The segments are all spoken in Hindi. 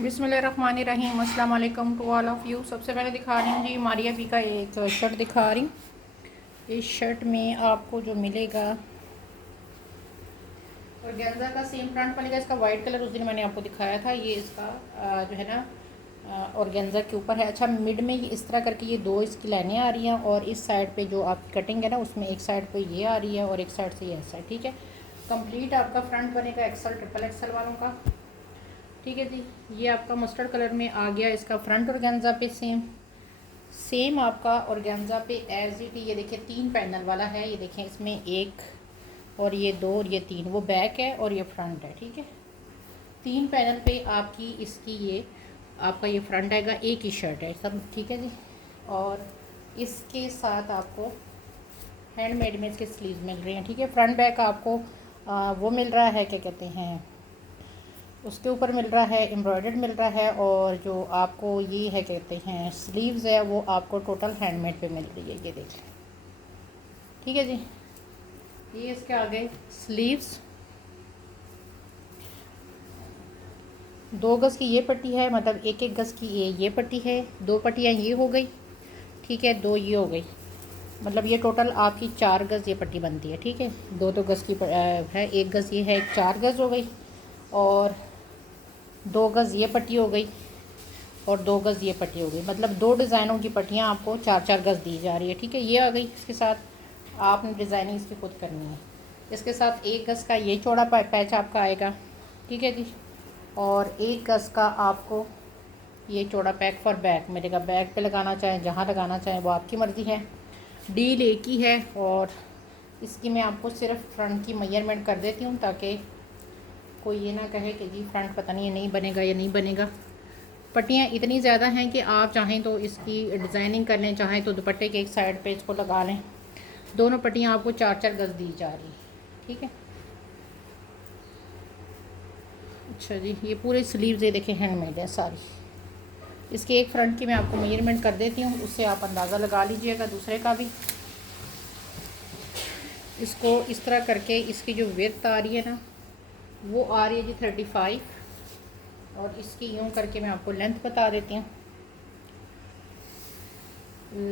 बिस्मिल्लाहिर्रहमानिर्रहीम। अस्सलाम वालेकुम टू ऑल ऑफ़ यू। सबसे पहले दिखा रही हूँ जी मारिया बी का एक शर्ट दिखा रही हूँ। इस शर्ट में आपको जो मिलेगा ऑर्गेन्जा का सेम फ्रंट मिलेगा। इसका वाइट कलर उस दिन मैंने आपको दिखाया था। ये इसका जो है ना ऑर्गेन्जा के ऊपर है। अच्छा, मिड में ये इस तरह करके ये दो इसकी लाइनें आ रही हैं और इस साइड पे जो आपकी कटिंग है ना उसमें एक साइड पे ये आ रही है और एक साइड से ये ऐसा है। ठीक है, कंप्लीट आपका फ्रंट बनेगा एक्सल ट्रिपल एक्सल वालों का। ठीक है जी, ये आपका मस्टर्ड कलर में आ गया इसका फ्रंट ऑर्गेन्जा पे। सेम आपका ऑर्गेन्जा पे एज इट। ये देखिए 3 पैनल वाला है। ये देखें, इसमें एक और ये 2 और ये 3, वो बैक है और ये फ्रंट है। ठीक है, 3 पैनल पे आपकी इसकी ये आपका ये फ्रंट आएगा। एक ही शर्ट है सब। ठीक है जी, और इसके साथ आपको हैंडमेड में इसके स्लीव मिल रही हैं। ठीक है, फ्रंट बैक आपको वो मिल रहा है, क्या कहते हैं, उसके ऊपर मिल रहा है एम्ब्रॉयडर्ड मिल रहा है। और जो आपको ये है कहते हैं स्लीव्स है वो आपको टोटल हैंडमेड पे मिल रही है। ये देखें, ठीक है जी, ये इसके आगे स्लीव्स 2 गज़ की ये पट्टी है, मतलब 1-1 गज़ की ये पट्टी है। 2 पट्टियाँ ये हो गई, ठीक है, 2 ये हो गई, मतलब ये टोटल आपकी 4 गज़ ये पट्टी बनती है। ठीक है, 2-2 गज़ की है, 1 गज़ ये है, 4 गज़ हो गई, और 2 गज़ ये पट्टी हो गई और 2 गज़ ये पट्टी हो गई। मतलब 2 डिज़ाइनों की पट्टियाँ आपको 4-4 गज़ दी जा रही है। ठीक है, ये आ गई। इसके साथ आपने डिज़ाइनिंग इसकी खुद करनी है। इसके साथ 1 गज़ का ये चौड़ा पैच आपका आएगा। ठीक है जी, और 1 गज़ का आपको ये चौड़ा पैक फॉर बैक मिलेगा। बैक पे लगाना चाहें, जहाँ लगाना चाहें वो आपकी मर्ज़ी है। डील एक ही है, और इसकी मैं आपको सिर्फ फ्रंट की मेजरमेंट कर देती हूँ ताकि कोई ये ना कहे कि जी फ्रंट पता नहीं नहीं बनेगा या नहीं बनेगा। पट्टियाँ इतनी ज़्यादा हैं कि आप चाहें तो इसकी डिज़ाइनिंग कर लें, चाहें तो दुपट्टे के एक साइड पे इसको लगा लें। दोनों पट्टियाँ आपको 4-4 गज़ दी जा रही। ठीक है, अच्छा जी, ये पूरे स्लीव्स ये देखें हैंडमेड है सारी। इसके एक फ्रंट की मैं आपको मेजरमेंट कर देती हूँ, उससे आप अंदाज़ा लगा लीजिएगा दूसरे का भी। इसको इस तरह करके इसकी जो विड्थ आ रही है ना वो आ रही है जी 35, और इसकी यूँ करके मैं आपको लेंथ बता देती हूँ।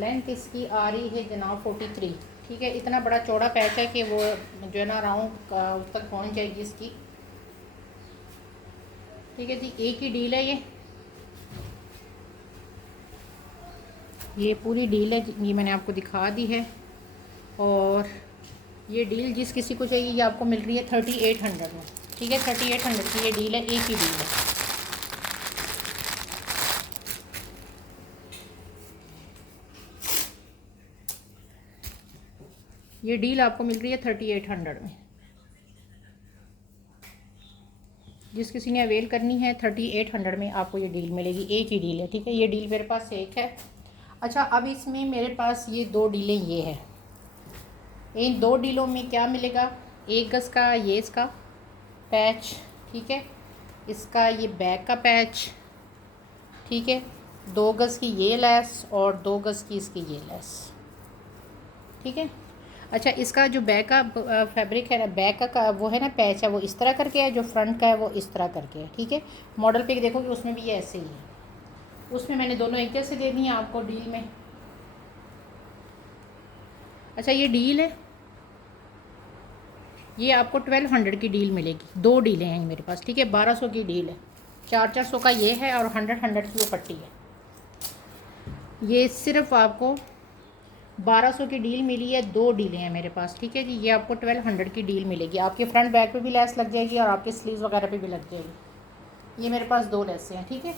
लेंथ इसकी आ रही है जनाब 43। ठीक है, इतना बड़ा चौड़ा पैच है कि वो जो है ना राउंड उस तक पहुँच जाएगी इसकी। ठीक है जी, एक ही डील है ये पूरी डील है, ये मैंने आपको दिखा दी है। और ये डील जिस किसी को चाहिए ये आपको मिल रही है 3800 में। ठीक है, 3800 की ये डील है, एक ही डील है। ये डील आपको मिल रही है 3800 में। जिस किसी ने अवेल करनी है 3800 में आपको ये डील मिलेगी, एक ही डील है। ठीक है, ये डील मेरे पास एक है। अच्छा, अब इसमें मेरे पास ये 2 डीलें ये है। इन 2 डीलों में क्या मिलेगा, 1 गज़ का ये इसका पैच, ठीक है, इसका ये बैक का पैच, ठीक है, 2 गज़ की ये लेस और 2 गज़ की इसकी ये लेस। ठीक है, अच्छा, इसका जो बैक का फैब्रिक है ना, बैक का वो है ना पैच है, वो इस तरह करके है, जो फ्रंट का है वो इस तरह करके है। ठीक है, मॉडल पे देखोगे उसमें भी ये ऐसे ही है। उसमें मैंने दोनों एक जैसे दे दी हैं आपको डील में। अच्छा, ये डील है, ये आपको 1200 की डील मिलेगी। 2 डीलें हैं मेरे पास। ठीक है, 1200 की डील है, 400 का ये है और 100 की वो पट्टी है। ये सिर्फ आपको 1200 की डील मिली है। 2 डीलें हैं मेरे पास। ठीक है जी, ये आपको 1200 की डील मिलेगी। आपके फ्रंट बैक पे भी लेस लग जाएगी और आपके स्लीव्स वगैरह पे भी लग जाएगी। ये मेरे पास 2 लेसें हैं। ठीक है,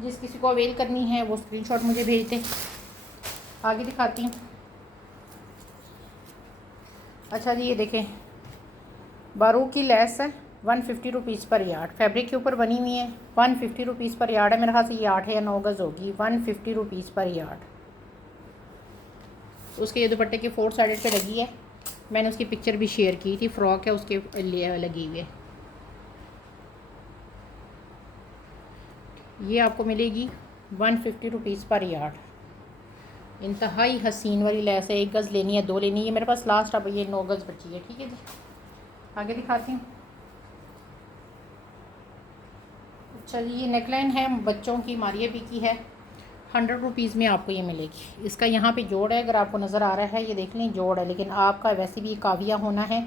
जिस किसी को अवेल करनी है वो स्क्रीनशॉट मुझे भेज दें। आगे दिखाती हूँ। अच्छा जी, ये देखें, बारू की लेस है 150 रुपीज़ पर यार्ड, फैब्रिक के ऊपर बनी हुई है। 150 रुपीज़ पर यार्ड है। मेरे ख्याल से ये 8 या 9 गज़ होगी। 150 रुपीज़ पर यार्ड। उसके ये दुपट्टे के 4 साइड पे लगी है। मैंने उसकी पिक्चर भी शेयर की थी, फ्रॉक है उसके लिए लगी हुई है। ये आपको मिलेगी 150 रुपीज़ पर यार्ड। इंतहाई हसीन वाली लेस है। 1 गज़ लेनी है, 2 लेनी है, मेरे पास लास्ट अब ये 9 गज़ बची है। ठीक है जी, आगे दिखाती हूँ। चलिए ये नेकलाइन है बच्चों की, मारिया बी की है। 100 रुपीज़ में आपको ये मिलेगी। इसका यहाँ पे जोड़ है, अगर आपको नज़र आ रहा है, ये देख लें जोड़ है, लेकिन आपका वैसे भी काविया होना है।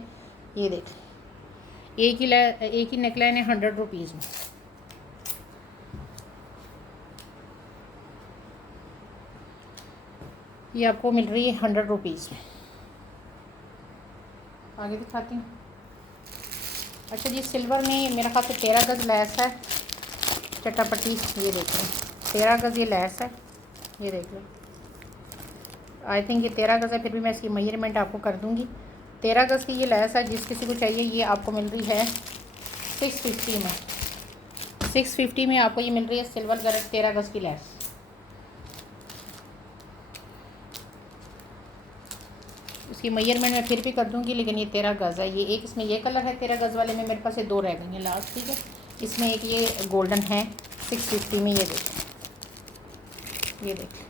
ये देख लें, एक ही नेकलाइन है 100 रुपीज़ में। ये आपको मिल रही है 100 रुपीज़ में। आगे दिखाती हूँ। अच्छा जी, सिल्वर में मेरा ख्याल से 13 गज़ लैस है, चटापट्टी। ये देख लें 13 गज़ ये लैस है, ये देख लें। आई थिंक ये 13 गज़ है, फिर भी मैं इसकी मेजरमेंट आपको कर दूँगी। 13 गज़ की ये लैस है, जिस किसी को चाहिए ये आपको मिल रही है 650 में। 650 में आपको ये मिल रही है सिल्वर गज 13 गज़ की लैस। इसकी मेजरमेंट मैं फिर भी कर दूँगी, लेकिन ये 13 गज़ है। ये एक इसमें ये कलर है 13 गज़ वाले में, मेरे पास ये 2 रह गई हैं लास्ट, ठीक है। इसमें एक ये गोल्डन है 650 में, ये देखें, ये देखें,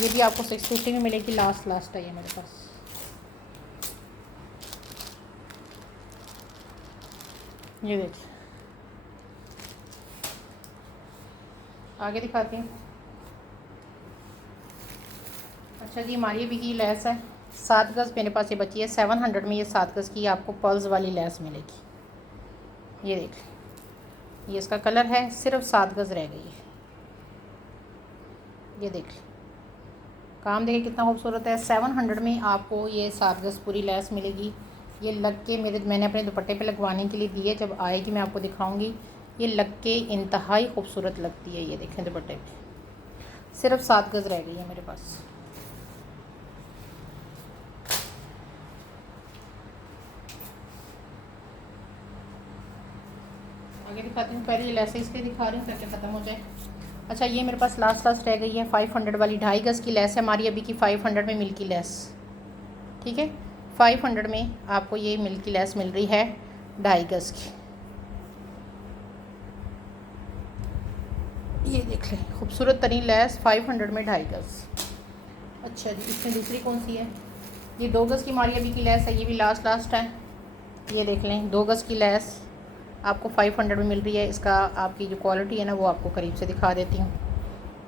ये भी आपको 650 में मिलेगी। लास्ट है ये मेरे पास। ये देखिए, आगे दिखाती हूँ। अच्छा जी, हमारी भी की लैस है 7 गज़ मेरे पास ये बची है 700 में। ये 7 गज़ की आपको पर्ल्स वाली लैस मिलेगी। ये देख, ये इसका कलर है, सिर्फ 7 गज़ रह गई है। ये देख, काम देखिए कितना खूबसूरत है। 700 में आपको ये 7 गज़ पूरी लैस मिलेगी। ये लग के मैंने अपने दुपट्टे पे लगवाने के लिए दी है, जब आएगी मैं आपको दिखाऊंगी। ये लग के इंतहाई खूबसूरत लगती है। ये देखें दुपट्टे पे सिर्फ 7 गज़ रह गई है मेरे पास। आगे दिखाती हूँ, पहले ये लैस इसलिए दिखा रही हूँ ताकि ख़त्म हो जाए। अच्छा, ये मेरे पास लास्ट रह गई है 500 वाली 2.5 गज़ की लैस है हमारी अभी की, 500 में मिल्की लैस, ठीक है। 500 में आपको ये मिल्की लैस मिल रही है 2.5 गज़ की। ये देख लें, खूबसूरत तरीन लैस 500 में 2.5 गज़। अच्छा जी, इसमें दूसरी कौन सी है? ये 2 गज़ की हमारी अभी की लैस है, ये भी लास्ट है। ये देख लें 2 गज़ की लैस आपको 500 में मिल रही है। इसका आपकी जो क्वालिटी है ना, वो आपको करीब से दिखा देती हूँ।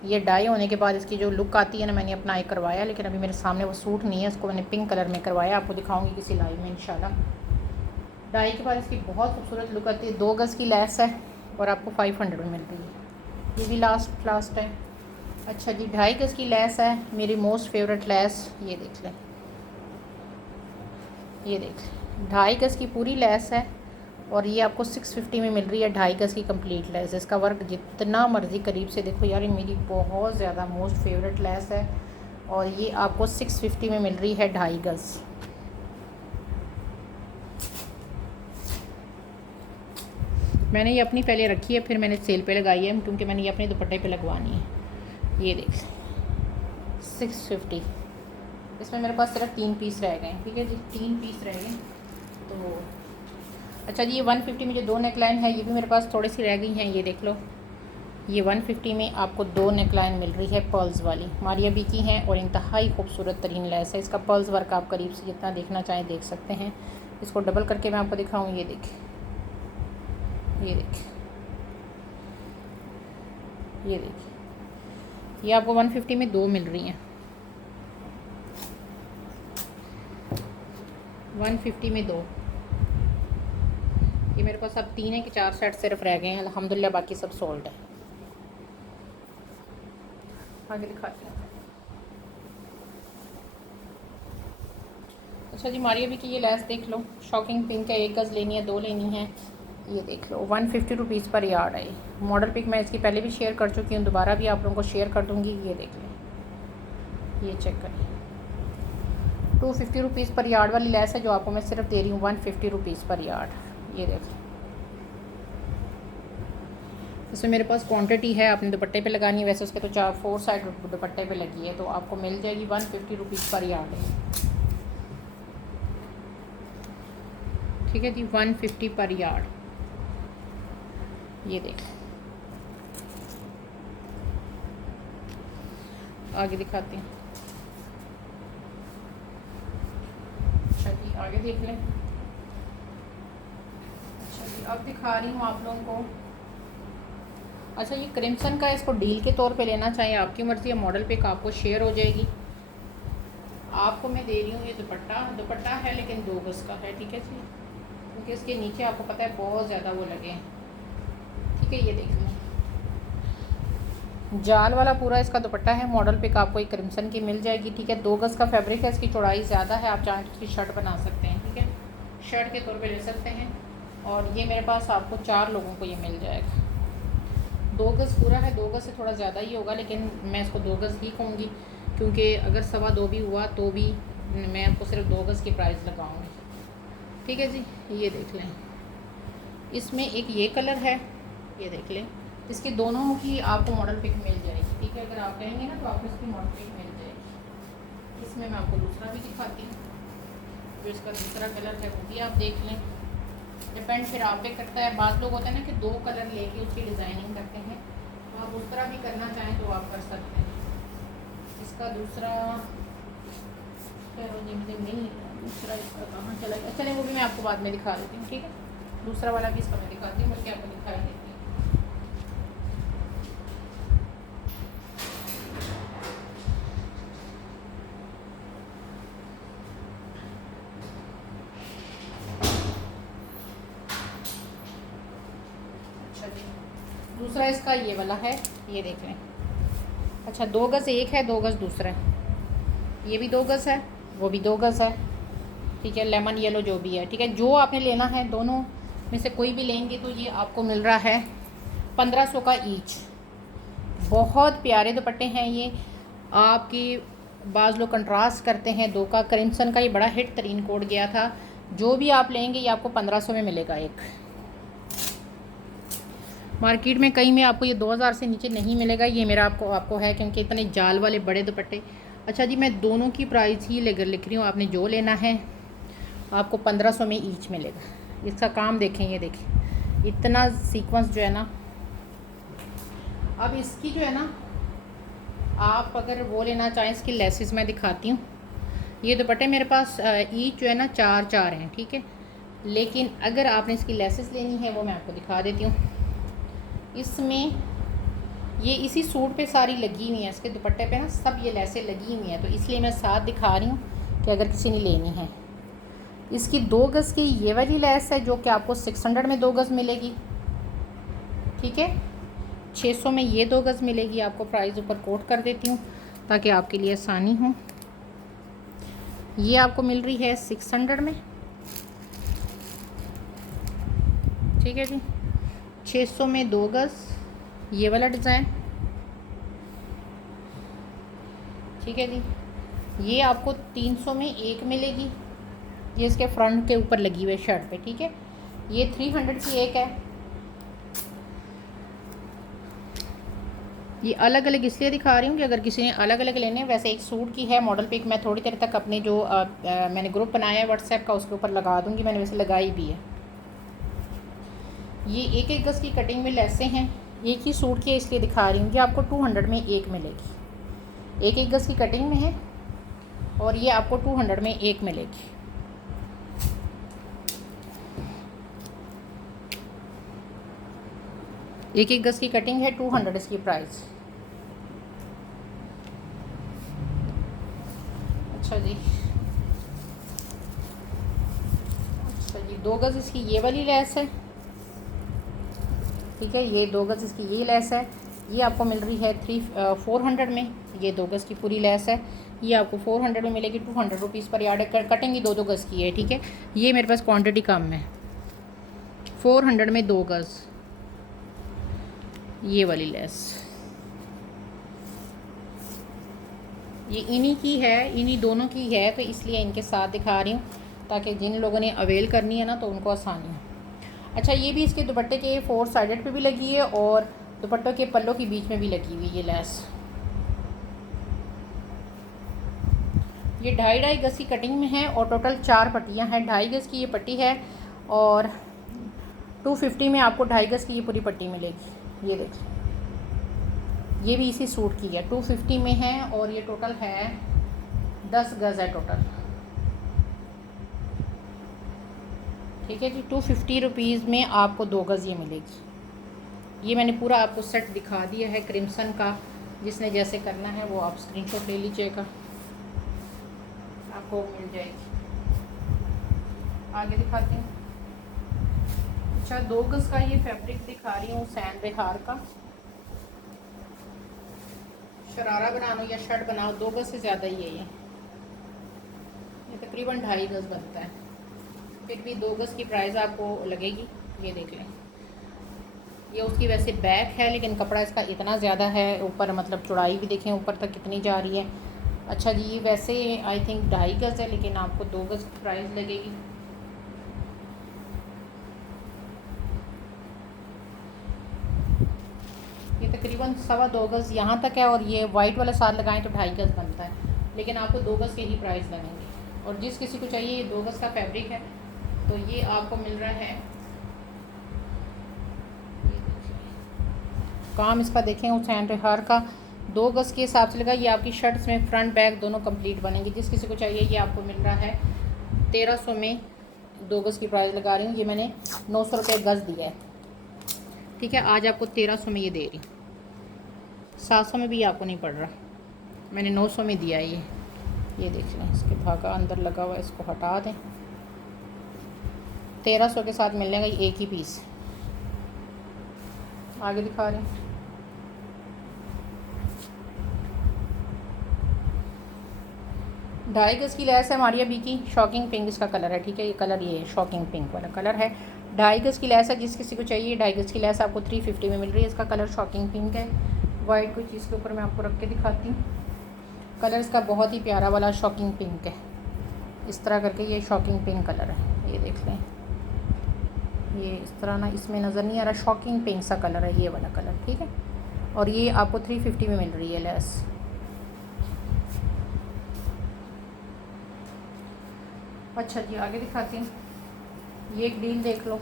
ये डाई होने के बाद इसकी जो लुक आती है ना, मैंने अपना एक करवाया, लेकिन अभी मेरे सामने वो सूट नहीं है, उसको मैंने पिंक कलर में करवाया। आपको दिखाऊंगी किसी लाइव में इंशाल्लाह। डाई के बाद इसकी बहुत खूबसूरत लुक आती है। 2 गज़ की लैस है और आपको 500 में मिल रही है। ये भी लास्ट है। अच्छा जी, 2.5 गज़ की लैस है, मेरी मोस्ट फेवरेट लैस। ये देख लें, ये देख लें 2.5 गज़ की पूरी लैस है और ये आपको 650 में मिल रही है 2.5 गज़ की कंप्लीट लैस। इसका वर्क जितना मर्ज़ी करीब से देखो यार, ये मेरी बहुत ज़्यादा मोस्ट फेवरेट लैस है और ये आपको 650 में मिल रही है 2.5 गज़। मैंने ये अपनी पहले रखी है, फिर मैंने सेल पे लगाई है, क्योंकि मैंने ये अपने दुपट्टे पे लगवानी है। ये देख 650, इसमें मेरे पास सिर्फ 3 पीस रह गए, ठीक है जी, 3 पीस रह गए। तो अच्छा जी, ये 150 में जो 2 नेकलाइन है, ये भी मेरे पास थोड़ी सी रह गई हैं। ये देख लो, ये 150 में आपको 2 नेकलाइन मिल रही है पर्ल्स वाली, मारिया बी की हैं और इंतहाई खूबसूरत तरीन लैस है। इसका पर्ल्स वर्क आप करीब से जितना देखना चाहें देख सकते हैं। इसको डबल करके मैं आपको दिखाऊँ। ये देखें, ये देखें, ये देखिए, ये आपको 150 में 2 मिल रही हैं। 150 में 2। ये मेरे पास अब 3 है कि 4 सेट सिर्फ रह गए हैं अल्हम्दुलिल्लाह, बाकी सब सोल्ड है। आगे दिखाती हूँ। अच्छा जी, मारिया भी की ये लैस देख लो, शॉकिंग पिंक है। 1 गज़ लेनी है, 2 लेनी है। ये देख लो 150 रुपीज़ पर यार्ड है। मॉडल पिक मैं इसकी पहले भी शेयर कर चुकी हूँ, दोबारा भी आप लोगों को शेयर कर दूँगी। ये देख लें, ये चेक करें, 250 रुपीज़ पर यार्ड वाली लैस है, जो आपको मैं सिर्फ दे रही हूँ 150 रुपीज़ पर यार्ड। ये देख, इसमें मेरे पास क्वांटिटी है, आपने दुपट्टे पे लगानी है, वैसे उसके तो 4 साइड दुपट्टे पे लगी है, तो आपको मिल जाएगी 150 रुपीज़ पर यार्ड है, ठीक है जी, 150 पर यार्ड। ये देख, आगे दिखाते हैं। अच्छा जी, आगे देख लें। जी अब दिखा रही हूँ आप लोगों को। अच्छा ये क्रिम्सन का, इसको डील के तौर पे लेना चाहिए, आपकी मर्ज़ी है। मॉडल पिक आपको शेयर हो जाएगी। आपको मैं दे रही हूँ ये दुपट्टा है लेकिन 2 गज़ का है, ठीक है जी, क्योंकि इसके नीचे आपको पता है बहुत ज़्यादा वो लगे हैं, ठीक है। ये देख लें, जाल वाला पूरा इसका दुपट्टा है। मॉडल पिक आपको एक क्रिम्सन की मिल जाएगी, ठीक है। 2 गज़ का फैब्रिक है, इसकी चौड़ाई ज़्यादा है, आप चाहें तो इसकी शर्ट बना सकते हैं, ठीक है, शर्ट के तौर पे ले सकते हैं। और ये मेरे पास आपको 4 लोगों को ये मिल जाएगा। 2 गज़ पूरा है, 2 गज़ से थोड़ा ज़्यादा ही होगा, लेकिन मैं इसको 2 गज़ ही कहूँगी, क्योंकि अगर 2.25 भी हुआ तो भी मैं आपको सिर्फ 2 गज़ की प्राइस लगाऊँगी, ठीक है जी। ये देख लें, इसमें एक ये कलर है, ये देख लें, इसके दोनों की आपको मॉडल पिक मिल जाएगी, ठीक है। अगर आप कहेंगे ना तो आपको इसकी मॉडल पिक मिल जाएगी। इसमें मैं आपको दूसरा भी दिखाती हूँ, जो इसका दूसरा कलर है वो भी आप देख लें। डिपेंड फिर आप पे करता है। बात लोग होते हैं ना कि 2 कलर लेके उसकी डिज़ाइनिंग करते हैं, तो आप उस तरह भी करना चाहें तो आप कर सकते हैं। इसका दूसरा जी मुझे मिल नहीं रहा, दूसरा इसका कहाँ चला गया, चले वो भी मैं आपको बाद में दिखा देती हूँ, ठीक है। दूसरा वाला भी इसका मैं दिखाती हूँ, बल्कि आपको दिखाई देती हूँ। अच्छा जी, दूसरा इसका ये वाला है, ये देख लें। अच्छा 2 गज़ एक है, 2 गज़ दूसरा है, ये भी 2 गज़ है, वो भी 2 गज़ है, ठीक है। लेमन येलो जो भी है, ठीक है। जो आपने लेना है दोनों में से कोई भी लेंगे तो ये आपको मिल रहा है 1500 का ईच। बहुत प्यारे दुपट्टे हैं ये आपकी। बाज़ लोग कंट्रास्ट करते हैं 2 का, क्रिम्सन का ये बड़ा हिट तरीन कोड गया था। जो भी आप लेंगे ये आपको 1500 में मिलेगा एक। मार्केट में कहीं में आपको ये 2000 से नीचे नहीं मिलेगा। ये मेरा आपको है, क्योंकि इतने जाल वाले बड़े दुपट्टे। अच्छा जी, मैं दोनों की प्राइस ही लिख रही हूँ, आपने जो लेना है आपको 1500 में ईच मिलेगा। इसका काम देखें, ये देखें इतना सीक्वेंस जो है ना। अब इसकी जो है ना, आप अगर वो लेना चाहें, इसकी लेसेस मैं दिखाती हूँ। ये दुपट्टे मेरे पास ईच जो है ना 4 हैं, ठीक है। लेकिन अगर आपने इसकी लेसेस लेनी है वो मैं आपको दिखा देती हूँ। इसमें ये इसी सूट पे सारी लगी हुई हैं, इसके दुपट्टे पे ना सब ये लेसें लगी हुई हैं, तो इसलिए मैं साथ दिखा रही हूँ कि अगर किसी ने लेनी है। इसकी 2 गज़ की ये वाली लेस है जो कि आपको 600 में 2 गज़ मिलेगी, ठीक है। 600 में ये 2 गज़ मिलेगी आपको। प्राइस ऊपर कोट कर देती हूँ ताकि आपके लिए आसानी हो। ये आपको मिल रही है 600 में, ठीक है जी। 600 में 2 गज़ ये वाला डिज़ाइन, ठीक है जी। ये आपको 300 में एक मिलेगी, ये इसके फ्रंट के ऊपर लगी हुई है शर्ट पे, ठीक है। ये 300 की एक है। ये अलग अलग इसलिए दिखा रही हूँ कि अगर किसी ने अलग अलग लेने, वैसे एक सूट की है मॉडल पिक मैं थोड़ी देर तक अपने जो मैंने ग्रुप बनाया है व्हाट्सएप का उसके ऊपर लगा दूँगी, मैंने वैसे लगाई भी है। ये 1-1 गज़ की कटिंग में लेसें हैं, एक ही सूट की है इसलिए दिखा रही हूँ। कि आपको 200 में एक मिलेगी, 1-1 गज़ की कटिंग में है और ये आपको 200 में एक मिलेगी। एक 1 गज़ की कटिंग है, 200 इसकी प्राइस। अच्छा जी, अच्छा जी 2 गज़ इसकी ये वाली लेस है, ठीक है। ये 2 गज़ इसकी ये लेस है, ये आपको मिल रही है 400 में। ये 2 गज़ की पूरी लेस है, ये आपको 400 में मिलेगी। 200 रुपीज़ पर यार्ड कटेंगी, 2-2 गज़ की है, ठीक है। ये मेरे पास क्वांटिटी कम है। 400 में 2 गज़ ये वाली लेस, ये इन्हीं की है, इन्हीं दोनों की है, तो इसलिए इनके साथ दिखा रही हूँ ताकि जिन लोगों ने अवेल करनी है ना तो उनको आसानी हो। अच्छा ये भी इसके दुपट्टे के 4 साइडेड पे भी लगी है और दुपट्टों के पल्लों के बीच में भी लगी हुई ये लेस। ये 2.5 गज़ की कटिंग में है और टोटल 4 पट्टियाँ हैं। 2.5 गज़ की ये पट्टी है और 250 में आपको 2.5 गज़ की ये पूरी पट्टी मिलेगी। ये देखिए, ये भी इसी सूट की है, 250 में है और ये टोटल है 10 गज़ है टोटल, ठीक है जी। 250 रुपीज़ में आपको 2 गज़ ये मिलेगी। ये मैंने पूरा आपको सेट दिखा दिया है क्रिम्सन का। जिसने जैसे करना है वो आप स्क्रीनशॉट ले लीजिएगा, आपको मिल जाएगी। आगे दिखाती हूँ। अच्छा, 2 गज़ का ये फैब्रिक दिखा रही हूँ सैन बिहार का। शरारा बनाओ या शर्ट बनाओ, 2 गज़ से ज़्यादा ही है ये तकरीबन 2.5 गज़ बनता है। फिर भी 2 गज़ की प्राइस आपको लगेगी। ये देख लें, ये उसकी वैसे बैक है लेकिन कपड़ा इसका इतना ज़्यादा है ऊपर, मतलब चौड़ाई भी देखें ऊपर तक कितनी जा रही है। अच्छा जी, वैसे आई थिंक 2.5 गज़ है लेकिन आपको 2 गज़ की प्राइस लगेगी। ये तकरीबन 2.25 गज़ यहाँ तक है, और ये वाइट वाला साथ लगाएं तो 2.5 गज़ बनता है, लेकिन आपको 2 गज़ के ही प्राइस लगेंगे। और जिस किसी को चाहिए ये 2 गज़ का फैब्रिक है तो ये आपको मिल रहा है, काम इसका देखें हुसैन रिहार का 2 गज़ के हिसाब से लगा। ये आपकी शर्ट्स में फ्रंट बैक दोनों कंप्लीट बनेंगे। जिस किसी को चाहिए ये आपको मिल रहा है 1300 में। 2 गज़ की प्राइस लगा रही हूँ, ये मैंने 900 रुपये गज़ दिया है। ठीक है, आज आपको 1300 में ये दे रही, 700 में भी आपको नहीं पड़ रहा, मैंने 900 में दिया है ये देख लें। इसके धागा अंदर लगा हुआ है, इसको हटा दें। 1300 के साथ मिल जाएगा एक ही पीस। आगे दिखा रहे हैं। 2.5 गज़ की लैस है मारिया बी की, शॉकिंग पिंक इसका कलर है। ठीक है, ये कलर ये शॉकिंग पिंक वाला कलर है। 2.5 गज़ की लैस है, जिस किसी को चाहिए 2.5 गज़ की लैस आपको 350 में मिल रही है। इसका कलर शॉकिंग पिंक है। वाइट कोई चीज़ के ऊपर मैं आपको रख के दिखाती हूँ। कलर इसका बहुत ही प्यारा वाला शॉकिंग पिंक है। इस तरह करके ये शॉकिंग पिंक कलर है, ये देख लें। ये इस तरह ना इसमें नज़र नहीं आ रहा, शॉकिंग पिंक सा कलर है ये वाला कलर। ठीक है, और ये आपको 350 में मिल रही है लैस। अच्छा जी, आगे दिखाती हूँ। ये एक डील देख लो।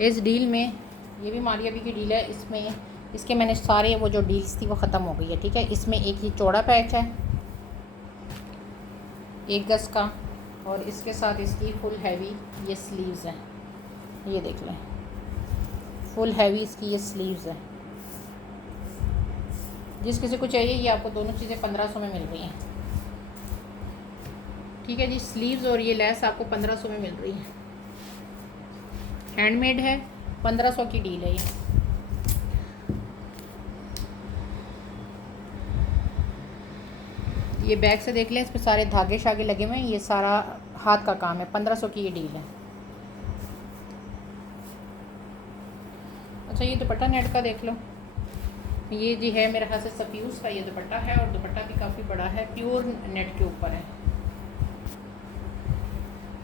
इस डील में, ये भी मारिया बी की डील है, इसमें इसके मैंने सारे वो जो डील्स थी वो ख़त्म हो गई है। ठीक है, इसमें एक ये चौड़ा पैच है 1 गज़ का, और इसके साथ इसकी फुल हैवी ये स्लीव्स हैं। ये देख लें, फुल हैवी इसकी ये स्लीव्स है। जिस किसी को चाहिए ये आपको दोनों चीज़ें 1500 में मिल रही हैं। ठीक है जी, स्लीव्स और ये लेस आपको 1500 में मिल रही है। हैंडमेड है, 1500 की डील है ये। ये बैक से देख लें, इस पर सारे धागे शागे लगे हुए हैं, ये सारा हाथ का काम है। 1500 की ये डील है। अच्छा, ये दुपट्टा नेट का देख लो। ये जी है मेरे ख्याल से सफ्यूज़ का ये दुपट्टा है, और दुपट्टा भी काफ़ी बड़ा है, प्योर नेट के ऊपर है।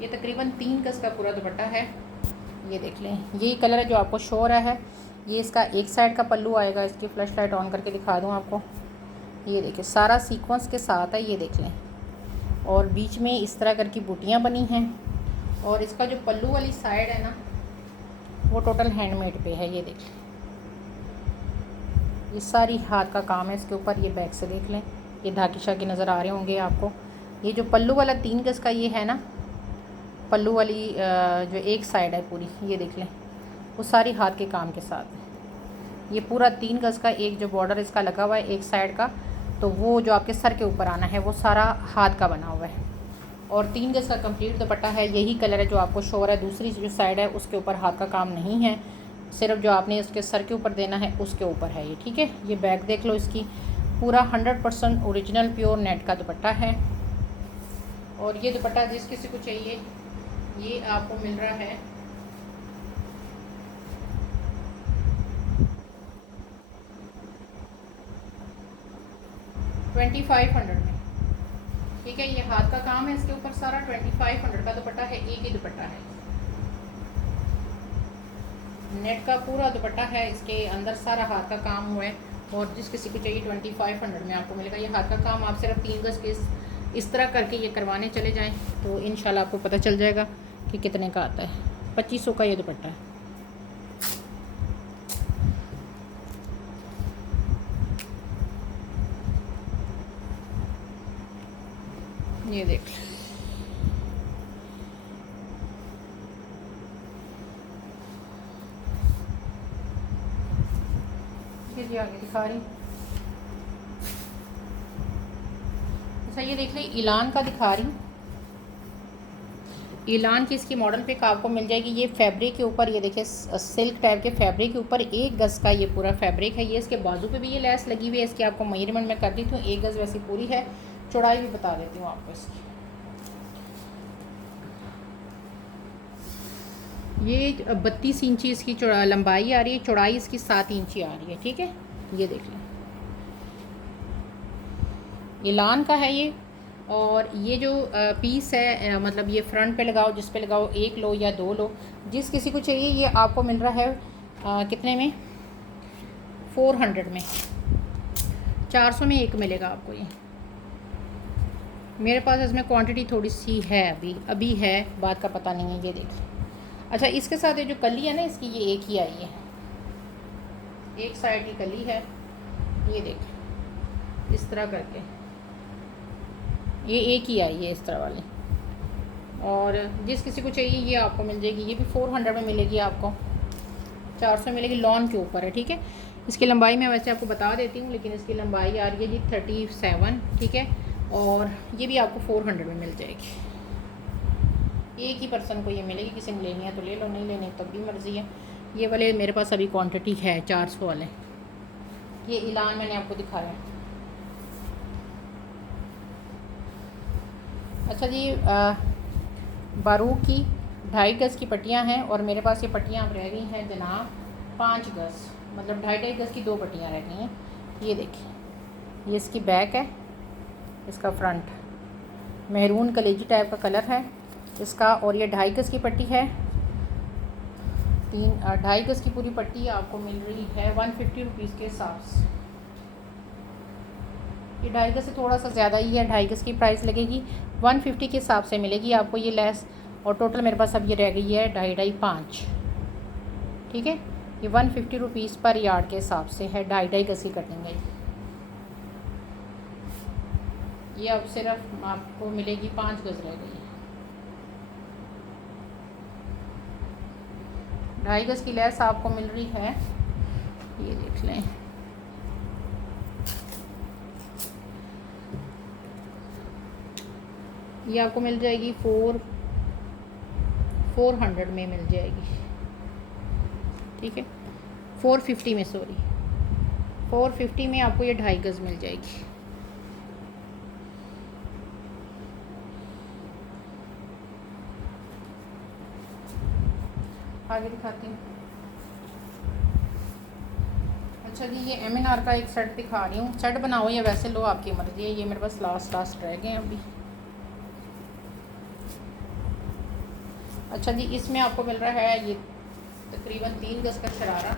ये तकरीबन 3 गज़ का पूरा दुपट्टा है। ये देख लें, यही कलर है जो आपको शो हो रहा है। ये इसका एक साइड का पल्लू आएगा। इसकी फ्लैश लाइट ऑन करके दिखा दूँ आपको। ये देखिए, सारा सीक्वेंस के साथ है, ये देख लें। और बीच में इस तरह करके बूटियाँ बनी हैं। और इसका जो पल्लू वाली साइड है ना, वो टोटल हैंडमेड पे है। ये देख लें, ये सारी हाथ का काम है इसके ऊपर। ये बैक से देख लें, ये धागे शागे नज़र आ रहे होंगे आपको। ये जो पल्लू वाला 3 गज़ का ये है ना, पल्लू वाली जो एक साइड है पूरी, ये देख लें, वो सारी हाथ के काम के साथ। ये पूरा 3 गज़ का एक जो बॉर्डर इसका लगा हुआ है एक साइड का, तो वो जो आपके सर के ऊपर आना है वो सारा हाथ का बना हुआ है। और 3 गज़ का कंप्लीट दुपट्टा है। यही कलर है जो आपको शो हो रहा है। दूसरी जो साइड है उसके ऊपर हाथ का काम नहीं है, सिर्फ जो आपने उसके सर के ऊपर देना है उसके ऊपर है ये। ठीक है, ये बैक देख लो इसकी, पूरा 100% ओरिजिनल प्योर नेट का दुपट्टा है। और ये दुपट्टा जिस किसी को चाहिए ये आपको मिल रहा है 2500 में। ठीक है, ये हाथ का काम है इसके ऊपर सारा। 2500 का दुपट्टा है, एक ही दुपट्टा है, नेट का पूरा दुपट्टा है। इसके अंदर सारा हाथ का काम हुआ है। और जिस किसी को चाहिए 2500 में आपको मिलेगा। ये हाथ का काम आप सिर्फ 3 गज़ के इस तरह करके ये करवाने चले जाएं तो इंशाल्लाह आपको पता चल जाएगा कि कितने का आता है। 2500 का ये दुपट्टा है। ये देख, जी आगे दिखा रही। अच्छा ये देख लें, ईलान का दिखा रही हूँ। ईलान की इसकी मॉडल पिक आपको मिल जाएगी। ये फैब्रिक के ऊपर, ये देखिए सिल्क टाइप के फैब्रिक के ऊपर 1 गज़ का ये पूरा फैब्रिक है। ये इसके बाजू पे भी ये लेस लगी हुई है। इसकी आपको मेजरमेंट मैं कर देती हूँ, 1 गज़ वैसी पूरी है। चौड़ाई भी बता देती हूँ आपको इसकी। ये 32 इंची इसकी लंबाई आ रही है, चौड़ाई इसकी 7 इंची आ रही है। ठीक है, ये देख लें, ईलान का है ये। और ये जो पीस है, मतलब ये फ्रंट पे लगाओ, जिस पे लगाओ, 1 लो या 2 लो, जिस किसी को चाहिए। ये आपको मिल रहा है कितने में? 400 में, 400 में एक मिलेगा आपको ये। मेरे पास इसमें क्वांटिटी थोड़ी सी है, अभी है, बात का पता नहीं है। ये देखिए। अच्छा, इसके साथ ये जो कली है ना इसकी, ये एक ही आई है, एक साइड की कली है। ये देखिए इस तरह करके, ये एक ही आई है इस तरह वाली। और जिस किसी को चाहिए ये आपको मिल जाएगी। ये भी 400 में मिलेगी आपको, 400 मिलेगी। लॉन के ऊपर है। ठीक है, इसकी लंबाई मैं वैसे आपको बता देती हूँ, लेकिन इसकी लंबाई आ रही है जी 37। ठीक है, और ये भी आपको 400 में मिल जाएगी। एक ही पर्सन को ये मिलेगी। किसी ने लेनी है तो ले लो, नहीं लेनी तब भी मर्ज़ी है। ये वाले मेरे पास अभी क्वांटिटी है 400 वाले। ये ईलान मैंने आपको दिखाया। अच्छा जी, बारूक की 2.5 गज़ की पट्टियाँ हैं, और मेरे पास ये पट्टियाँ अब रह गई हैं जनाब 5 गज़, मतलब 2.5 गज़ की 2 पट्टियाँ रह गई हैं। ये देखिए, ये इसकी बैक है, इसका फ्रंट मेहरून कलेजी टाइप का कलर है इसका। और ये 2.5 गज़ की पट्टी है। 2.5 गज़ की पूरी पट्टी आपको मिल रही है 150 रुपीज़ के हिसाब से। ये 2.5 गज़ से थोड़ा सा ज़्यादा ही है। 2.5 गज़ की प्राइस लगेगी 150 के हिसाब से मिलेगी आपको ये लेस। और टोटल मेरे पास अब ये रह गई है 2.5 5। ठीक है, ये 150 रुपीज़ पर यार्ड के हिसाब से है। 2.5 गज़ की कटिंग है। ये अब सिर्फ आपको मिलेगी 5 गज़ रह गई है। 2.5 गज़ की लेस आपको मिल रही है, ये देख लें। ये आपको मिल जाएगी 400 में मिल जाएगी। ठीक है, 450 में, सॉरी 450 में आपको ये 2.5 गज़ मिल जाएगी। आगे दिखाती हूँ। अच्छा जी, ये MNR का एक सेट दिखा रही हूँ। सेट बनाओ या वैसे लो, आपकी मर्ज़ी है। ये मेरे पास लास्ट रह गए हैं अभी। अच्छा जी, इसमें आपको मिल रहा है ये तकरीबन 3 गज़ का शरारा।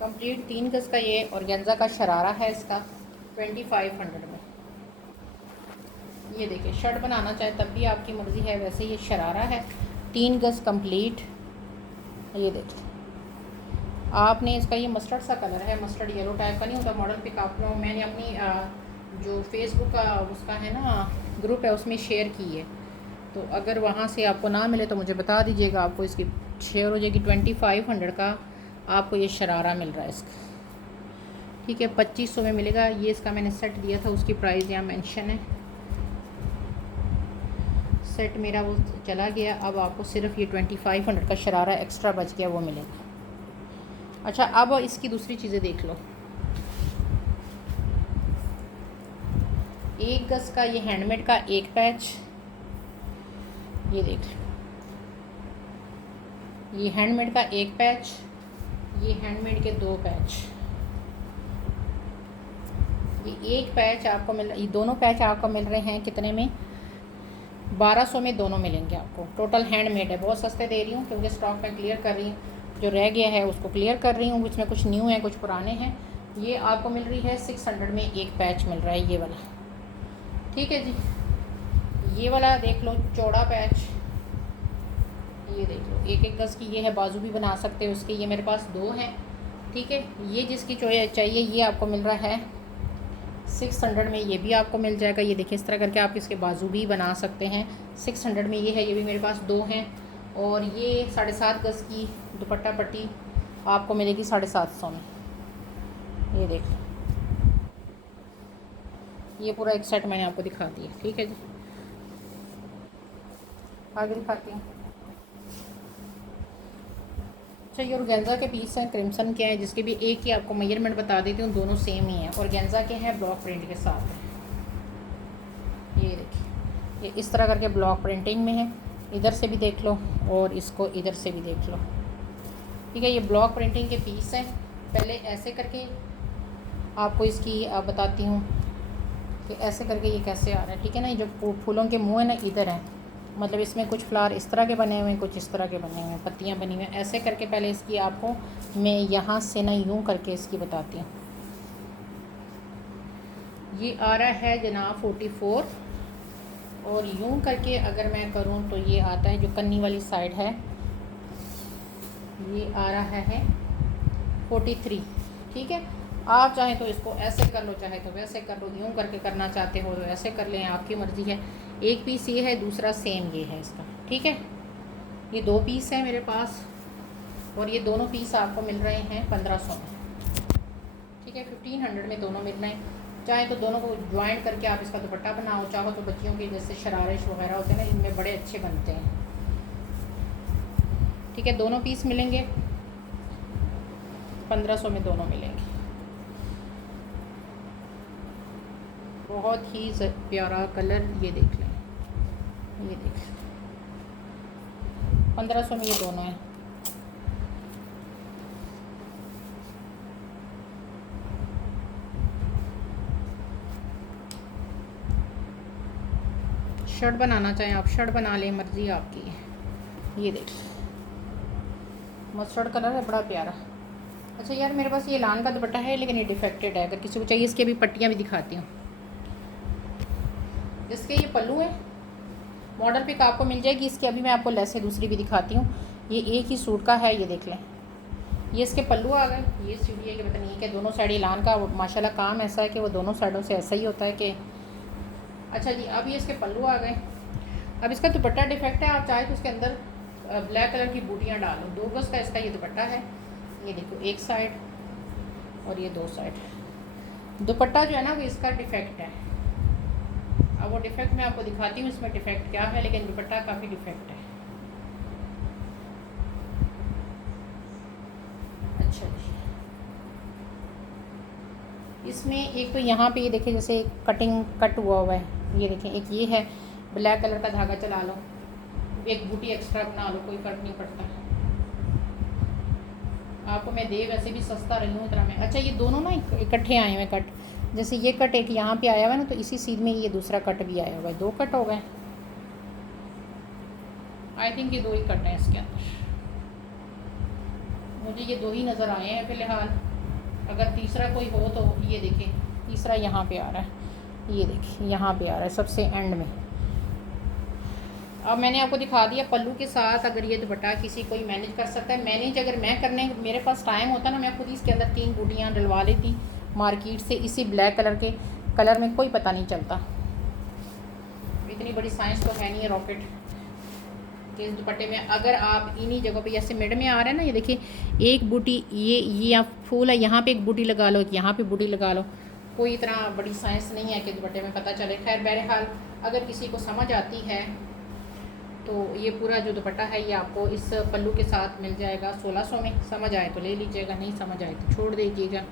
कंप्लीट 3 गज़ का ये ऑर्गेन्जा का शरारा है इसका 2500 में। ये देखिए, शर्ट बनाना चाहे तब भी आपकी मर्ज़ी है, वैसे ये शरारा है 3 गज़ कंप्लीट। ये देखिए, आपने इसका ये मस्टर्ड सा कलर है, मस्टर्ड येलो टाइप का नहीं होता। मॉडल पिक आपको मैंने अपनी जो फेसबुक का उसका है ना ग्रुप है, उसमें शेयर की है। तो अगर वहाँ से आपको ना मिले तो मुझे बता दीजिएगा, आपको इसकी शेयर हो जाएगी। 2500 का आपको ये शरारा मिल रहा है इसका। ठीक है, 2500 में मिलेगा। ये इसका मैंने सेट दिया था, उसकी प्राइस यहाँ मेंशन है। सेट मेरा वो चला गया। अब आपको सिर्फ ये 2500 का शरारा एक्स्ट्रा बच गया, वो मिलेगा। अच्छा, अब इसकी दूसरी चीज़ें देख लो। 1 गज़ का ये हैंडमेड का एक पैच, ये देख लो। ये हैंडमेड का एक पैच, ये हैंडमेड के 2 पैच। ये एक पैच आपको ये दोनों पैच आपको मिल रहे हैं कितने में? 1200 में दोनों मिलेंगे आपको। टोटल हैंडमेड है, बहुत सस्ते दे रही हूँ क्योंकि स्टॉक में क्लियर कर रही हूँ। जो रह गया है उसको क्लियर कर रही हूँ। इसमें कुछ न्यू है, कुछ पुराने हैं। ये आपको मिल रही है 600 में एक पैच मिल रहा है, ये वाला। ठीक है जी, ये वाला देख लो, चौड़ा पैच। ये देख लो, 1 गज़ की ये है, बाजू भी बना सकते हो उसके। ये मेरे पास 2 हैं। ठीक है, ये जिसकी चाहिए ये आपको मिल रहा है 600 में ये भी आपको मिल जाएगा। ये देखिए इस तरह करके आप इसके बाजू भी बना सकते हैं। 600 में ये है, ये भी मेरे पास 2 हैं। और ये 7.5 गज़ की दुपट्टा पट्टी आपको मिलेगी 750 में। ये देख लो, ये पूरा एक सेट मैंने आपको दिखा दिया। ठीक है जी, आगे दिखाती हूँ। अच्छा, ये ऑर्गेन्जा के पीस हैं, क्रिम्सन के हैं, जिसके भी एक ही आपको मेजरमेंट बता देती हूँ, दोनों सेम ही हैं। ऑर्गेन्जा के हैं, ब्लॉक प्रिंट के साथ। ये देखिए, ये इस तरह करके ब्लॉक प्रिंटिंग में है। इधर से भी देख लो और इसको इधर से भी देख लो। ठीक है, ये ब्लॉक प्रिंटिंग के पीस हैं। पहले ऐसे करके आपको इसकी बताती हूँ कि ऐसे करके ये कैसे आ रहा है। ठीक है ना, ये जो फूलों के मुँह है ना, इधर है, मतलब इसमें कुछ फ्लावर इस तरह के बने हुए हैं, कुछ इस तरह के बने हुए हैं, पत्तियाँ बनी हुई हैं। ऐसे करके पहले इसकी आपको मैं यहाँ से ना यूँ करके इसकी बताती हूँ। ये आ रहा है जनाब 44, और यूँ करके अगर मैं करूँ तो ये आता है, जो कन्नी वाली साइड है, ये आ रहा है 43। ठीक है, आप चाहें तो इसको ऐसे कर लो, चाहे तो वैसे कर लो, यूँ करके करना चाहते हो तो ऐसे कर लें, आपकी मर्ज़ी है। एक पीस ये है, दूसरा सेम ये है इसका। ठीक है, ये 2 पीस है मेरे पास, और ये दोनों पीस आपको मिल रहे हैं 1500 में। ठीक है, 1500 में दोनों मिल रहे हैं। चाहे तो दोनों को ज्वाइंट करके आप इसका दुपट्टा बनाओ, चाहो तो बच्चियों के जैसे शरारे वगैरह होते हैं ना, इनमें बड़े अच्छे बनते हैं। ठीक है, दोनों पीस मिलेंगे 1500 में, दोनों मिलेंगे। बहुत ही प्यारा कलर, ये देख लें, ये देख, 1500 में ये दोनों हैं। शर्ट बनाना चाहें आप शर्ट बना लें, मर्ज़ी आपकी है। ये देख, मस्टर्ड कलर है, बड़ा प्यारा। अच्छा यार, मेरे पास ये लान का दुपट्टा है, लेकिन ये डिफेक्टेड है। अगर किसी को चाहिए, इसकी अभी पट्टियाँ भी दिखाती हूँ। इसके ये पल्लू है, मॉडल पिक आपको मिल जाएगी इसकी। अभी मैं आपको लेसें दूसरी भी दिखाती हूँ। ये एक ही सूट का है, ये देख लें। ये इसके पल्लू आ गए। ये सीढ़ी है कि पता नहीं कि दोनों साइड लान का माशाल्लाह काम ऐसा है कि वो दोनों साइडों से ऐसा ही होता है कि। अच्छा जी, अब ये इसके पल्लू आ गए। अब इसका दुपट्टा डिफेक्ट है, आप चाहे तो उसके अंदर ब्लैक कलर की बूटियाँ डालो। 2 गज़ का इसका ये दुपट्टा है। ये देखो, एक साइड और ये 2 साइड। दुपट्टा जो है ना, वो इसका डिफेक्ट है। अब वो डिफेक्ट मैं आपको दिखाती हूँ, इसमें डिफेक्ट क्या है, लेकिन दुपट्टा काफ़ी डिफेक्ट है। अच्छा जी, इसमें एक तो यहाँ पे ये देखिए, जैसे कटिंग कट हुआ है। ये देखें, एक ये है, ब्लैक कलर का धागा चला लो, एक बूटी एक्स्ट्रा बना लो, कोई फ़र्क नहीं पड़ता। आपको मैं दे वैसे भी सस्ता रही हूँ इतना में। अच्छा, ये दोनों ना इकट्ठे आए हुए कट, जैसे ये कट एक यहाँ पे आया हुआ है ना, तो इसी सीध में ये दूसरा कट भी आया हुआ है। 2 कट हो गए, आई थिंक ये 2 ही कट हैं इसके अंदर। मुझे ये 2 ही नज़र आए हैं फ़िलहाल। अगर तीसरा कोई हो तो ये देखें, तीसरा यहाँ पे आ रहा है। ये देखिए, यहाँ पे आ रहा है सबसे एंड में। अब मैंने आपको दिखा दिया पल्लू के साथ। अगर ये दुपट्टा किसी कोई मैनेज कर सकता है, मैनेज अगर मैं करने मेरे पास टाइम होता ना, मैं खुद ही इसके अंदर 3 बूटियाँ डलवा लेती मार्केट से। इसी ब्लैक कलर के कलर में कोई पता नहीं चलता। इतनी बड़ी साइंस तो है नहीं है रॉकेट के इस दुपट्टे में। अगर आप इन्हीं जगहों पे जैसे मिड में आ रहे हैं ना, ये देखिए, एक बूटी ये फूल है, यहाँ पे एक बूटी लगा लो, यहाँ पे बूटी लगा लो। कोई इतना बड़ी साइंस नहीं है कि दुपट्टे में पता चले। खैर, बहरहाल अगर किसी को समझ आती है तो ये पूरा जो दुपट्टा है ये आपको इस पल्लू के साथ मिल जाएगा 1600 में। समझ आए तो ले लीजिएगा, नहीं समझ आए तो छोड़ दीजिएगा,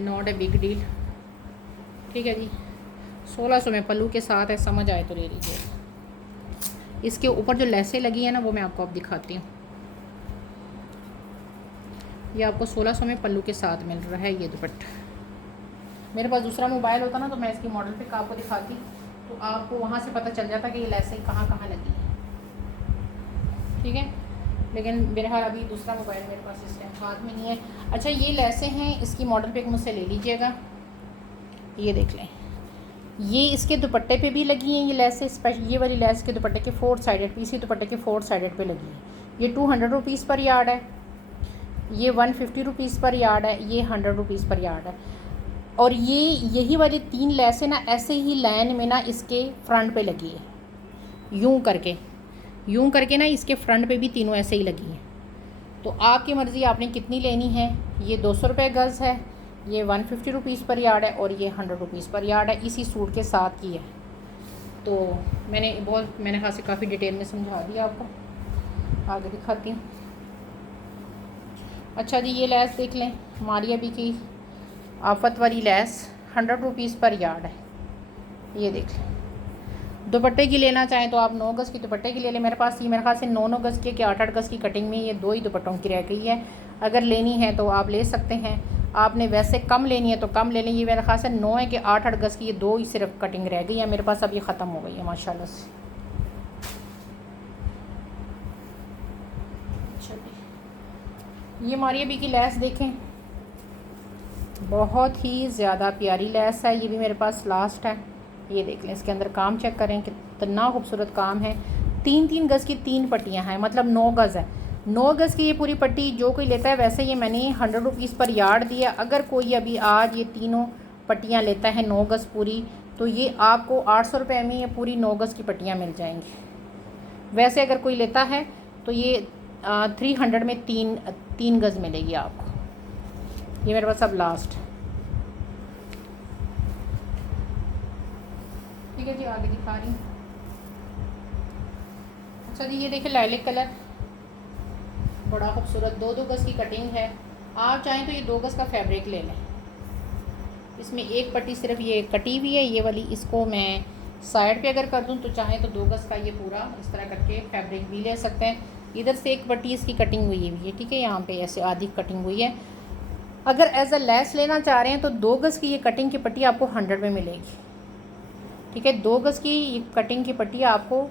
नॉट ए बिग डील। ठीक है जी, 1600 में पल्लू के साथ है, समझ आए तो ले लीजिएगा। इसके ऊपर जो लेसें लगी है ना, वो मैं आपको अब दिखाती हूँ। ये आपको 1600 में पल्लू के साथ मिल रहा है ये दुपट्टा। मेरे पास दूसरा मोबाइल होता ना, तो मैं इसकी मॉडल पिक आपको दिखाती, तो आपको वहाँ से पता चल जाता कि ये लेसें कहाँ कहाँ लगी हैं। ठीक है, लेकिन बहरहाल अभी दूसरा मोबाइल मेरे पास इस टाइम हाथ में नहीं है। अच्छा, ये लेसें हैं, इसकी मॉडल पिक मुझसे ले लीजिएगा। ये देख लें, ये इसके दुपट्टे पे भी लगी हैं ये लेसें। स्पेशल ये वाली लेस के दुपट्टे के 4 साइडेड पे, इसी दुपट्टे के 4 साइडेड पे लगी है। ये 200 रुपीज़ पर यार्ड है, ये 150 रुपीज़ पर यार्ड है, ये 100 रुपीज़ पर यार्ड है। और ये यही वाली 3 लेसें ना ऐसे ही लाइन में ना इसके फ्रंट पे लगी है, यूं करके ना इसके फ्रंट पे भी तीनों ऐसे ही लगी हैं। तो आपकी मर्ज़ी आपने कितनी लेनी है। ये 200 रुपये गज़ है, ये 150 रुपीज़ पर यार्ड है, और ये 100 रुपीज़ पर यार्ड है। इसी सूट के साथ की है। तो मैंने खासी काफ़ी डिटेल में समझा दिया आपको। आगे दिखाती हूँ। अच्छा जी, ये लेस देख लें, मारिया बी की आफत वाली लेस 100 रुपीज़ पर यार्ड है। ये देख लें। दुपट्टे की लेना चाहें तो आप 9 गज़ की दुपट्टे की ले लें। मेरे पास ये मेरे ख्याल से 9 गज़ की कि 8 गज़ की कटिंग में ये 2 ही दुपट्टों की रह गई है। अगर लेनी है तो आप ले सकते हैं। आपने वैसे कम लेनी है तो कम ले लें। ये मेरे ख्याल से 9 है कि 8 गज़ की, ये 2 ही सिर्फ कटिंग रह गई है मेरे पास। अब ये ख़त्म हो गई है माशाल्लाह से। ये मारिया बी की लेस देखें, बहुत ही ज़्यादा प्यारी लेस है। ये भी मेरे पास लास्ट है। ये देख लें, इसके अंदर काम चेक करें कितना खूबसूरत काम है। 3-3 गज़ की 3 पट्टियाँ हैं, मतलब 9 गज़ है। 9 गज़ की ये पूरी पट्टी जो कोई लेता है, वैसे ये मैंने 100 रुपीज़ पर यार्ड दिया। अगर कोई अभी आज ये तीनों पट्टियाँ लेता है 9 गज़ पूरी, तो ये आपको 800 रुपये में ये पूरी 9 गज़ की पट्टियाँ मिल जाएंगी। वैसे अगर कोई लेता है तो ये 300 में 3 गज़ मिलेगी आपको। ये मेरे पास अब लास्ट। ठीक है जी, आगे दिखा रही हूँ। अच्छा जी, ये देखिए लाइलिक कलर, बड़ा खूबसूरत 2-2 गज़ की कटिंग है। आप चाहें तो ये 2 गज़ का फैब्रिक ले लें। इसमें एक पट्टी सिर्फ ये कटी हुई है, ये वाली। इसको मैं साइड पे अगर कर दूं तो चाहें तो 2 गज़ का ये पूरा इस तरह करके फैब्रिक भी ले सकते हैं। इधर से एक पट्टी इसकी कटिंग हुई है, ठीक है, यहाँ पे ऐसे आधी कटिंग हुई है। अगर एज अ लेस लेना चाह रहे हैं तो 2 गज़ की ये कटिंग की पट्टी आपको 100 में मिलेगी। ठीक है, 2 गज़ की कटिंग की पट्टी आपको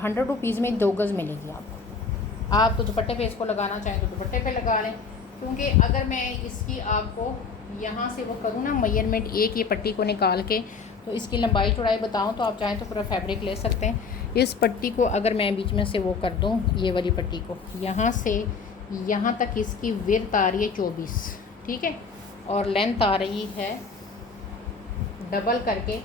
100 रुपीज़ में 2 गज़ मिलेगी आपको। आप तो दुपट्टे पे इसको लगाना चाहें तो दुपट्टे पे लगा लें, क्योंकि अगर मैं इसकी आपको यहाँ से वो करूँ ना मेजरमेंट, एक ये पट्टी को निकाल के, तो इसकी लंबाई चौड़ाई बताऊँ तो आप चाहें तो पूरा फैब्रिक ले सकते हैं। इस पट्टी को अगर मैं बीच में से वो कर दूँ, ये वाली पट्टी को यहाँ से यहाँ तक इसकी विड्थ आ रही है 24, ठीक है, और लेंथ आ रही है डबल करके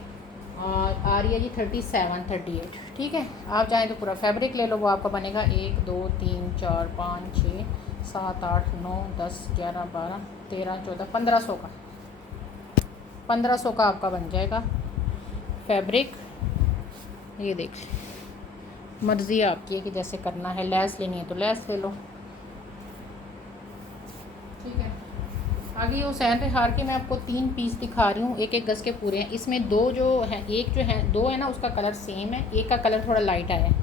आ रही है जी 37-38, ठीक है। आप चाहें तो पूरा फैब्रिक ले लो, वो आपका बनेगा 1 2 3 4 5 6 7 8 9 10 11 12 13 14 1500 का 1500 का आपका बन जाएगा फैब्रिक। ये देख लें, मर्ज़ी आपकी है कि जैसे करना है। लेस लेनी है तो लेस ले लो, ठीक है। आगे ये हुसैन रिहार के मैं आपको 3 पीस दिखा रही हूँ, 1-1 गज़ के पूरे हैं। इसमें 2 जो हैं, एक जो है 2 है ना, उसका कलर सेम है, एक का कलर थोड़ा लाइट आया है।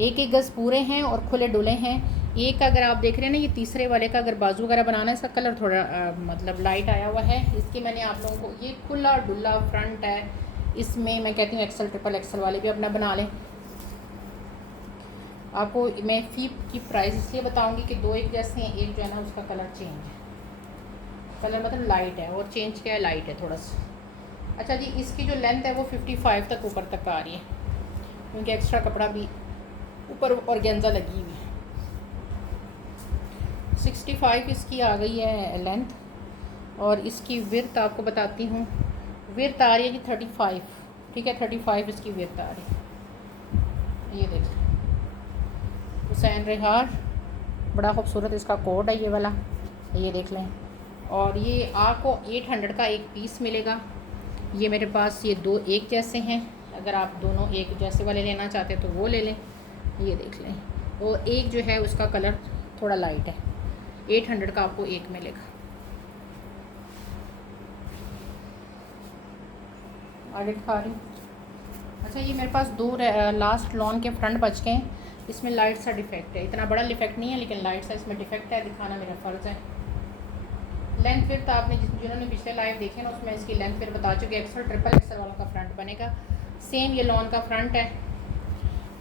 1-1 गज़ पूरे हैं और खुले डुले हैं। एक का अगर आप देख रहे हैं ना, ये तीसरे वाले का अगर बाजू वगैरह बनाना है, इसका कलर थोड़ा मतलब लाइट आया हुआ है। इसके मैंने आप लोगों को, ये खुला डुला फ्रंट है। इसमें मैं कहती हूँ XL ट्रिपल XL वाले भी अपना बना लें। आपको मैं फ़ी की प्राइस इसलिए बताऊँगी कि 2 एक जैसे हैं, एक जो है ना उसका कलर चेंज है, कलर मतलब लाइट है, और चेंज क्या है, लाइट है थोड़ा सा। अच्छा जी, इसकी जो लेंथ है वो 55 तक ऊपर तक आ रही है, क्योंकि एक्स्ट्रा कपड़ा भी ऊपर ऑर्गेन्जा लगी हुई है। 65 इसकी आ गई है लेंथ, और इसकी विड्थ आपको बताती हूँ। विड्थ आ रही है जी 35, ठीक है, 35 इसकी विड्थ आ रही है। ये देख हुसैन रिहार, बड़ा खूबसूरत इसका कोड है ये वाला, ये देख लें। और ये आपको 800 का एक पीस मिलेगा। ये मेरे पास ये 2 एक जैसे हैं, अगर आप दोनों एक जैसे वाले लेना चाहते हैं तो वो ले लें। ये देख लें, और एक जो है उसका कलर थोड़ा लाइट है। 800 का आपको एक मिलेगा। आगे दिखा रही हूँ। अच्छा, ये मेरे पास 2 लास्ट लॉन के फ्रंट बच गए हैं। इसमें लाइट सा डिफेक्ट है, इतना बड़ा डिफेक्ट नहीं है, लेकिन लाइट सा इसमें डिफेक्ट है, दिखाना मेरा फ़र्ज़ है। लेंथ फिर तो आपने जिन्होंने पिछले लाइव देखे ना, उसमें इसकी लेंथ फिर बता चुके। XL ट्रिपल XL वालों का फ्रंट बनेगा। सेम ये लॉन का फ्रंट है।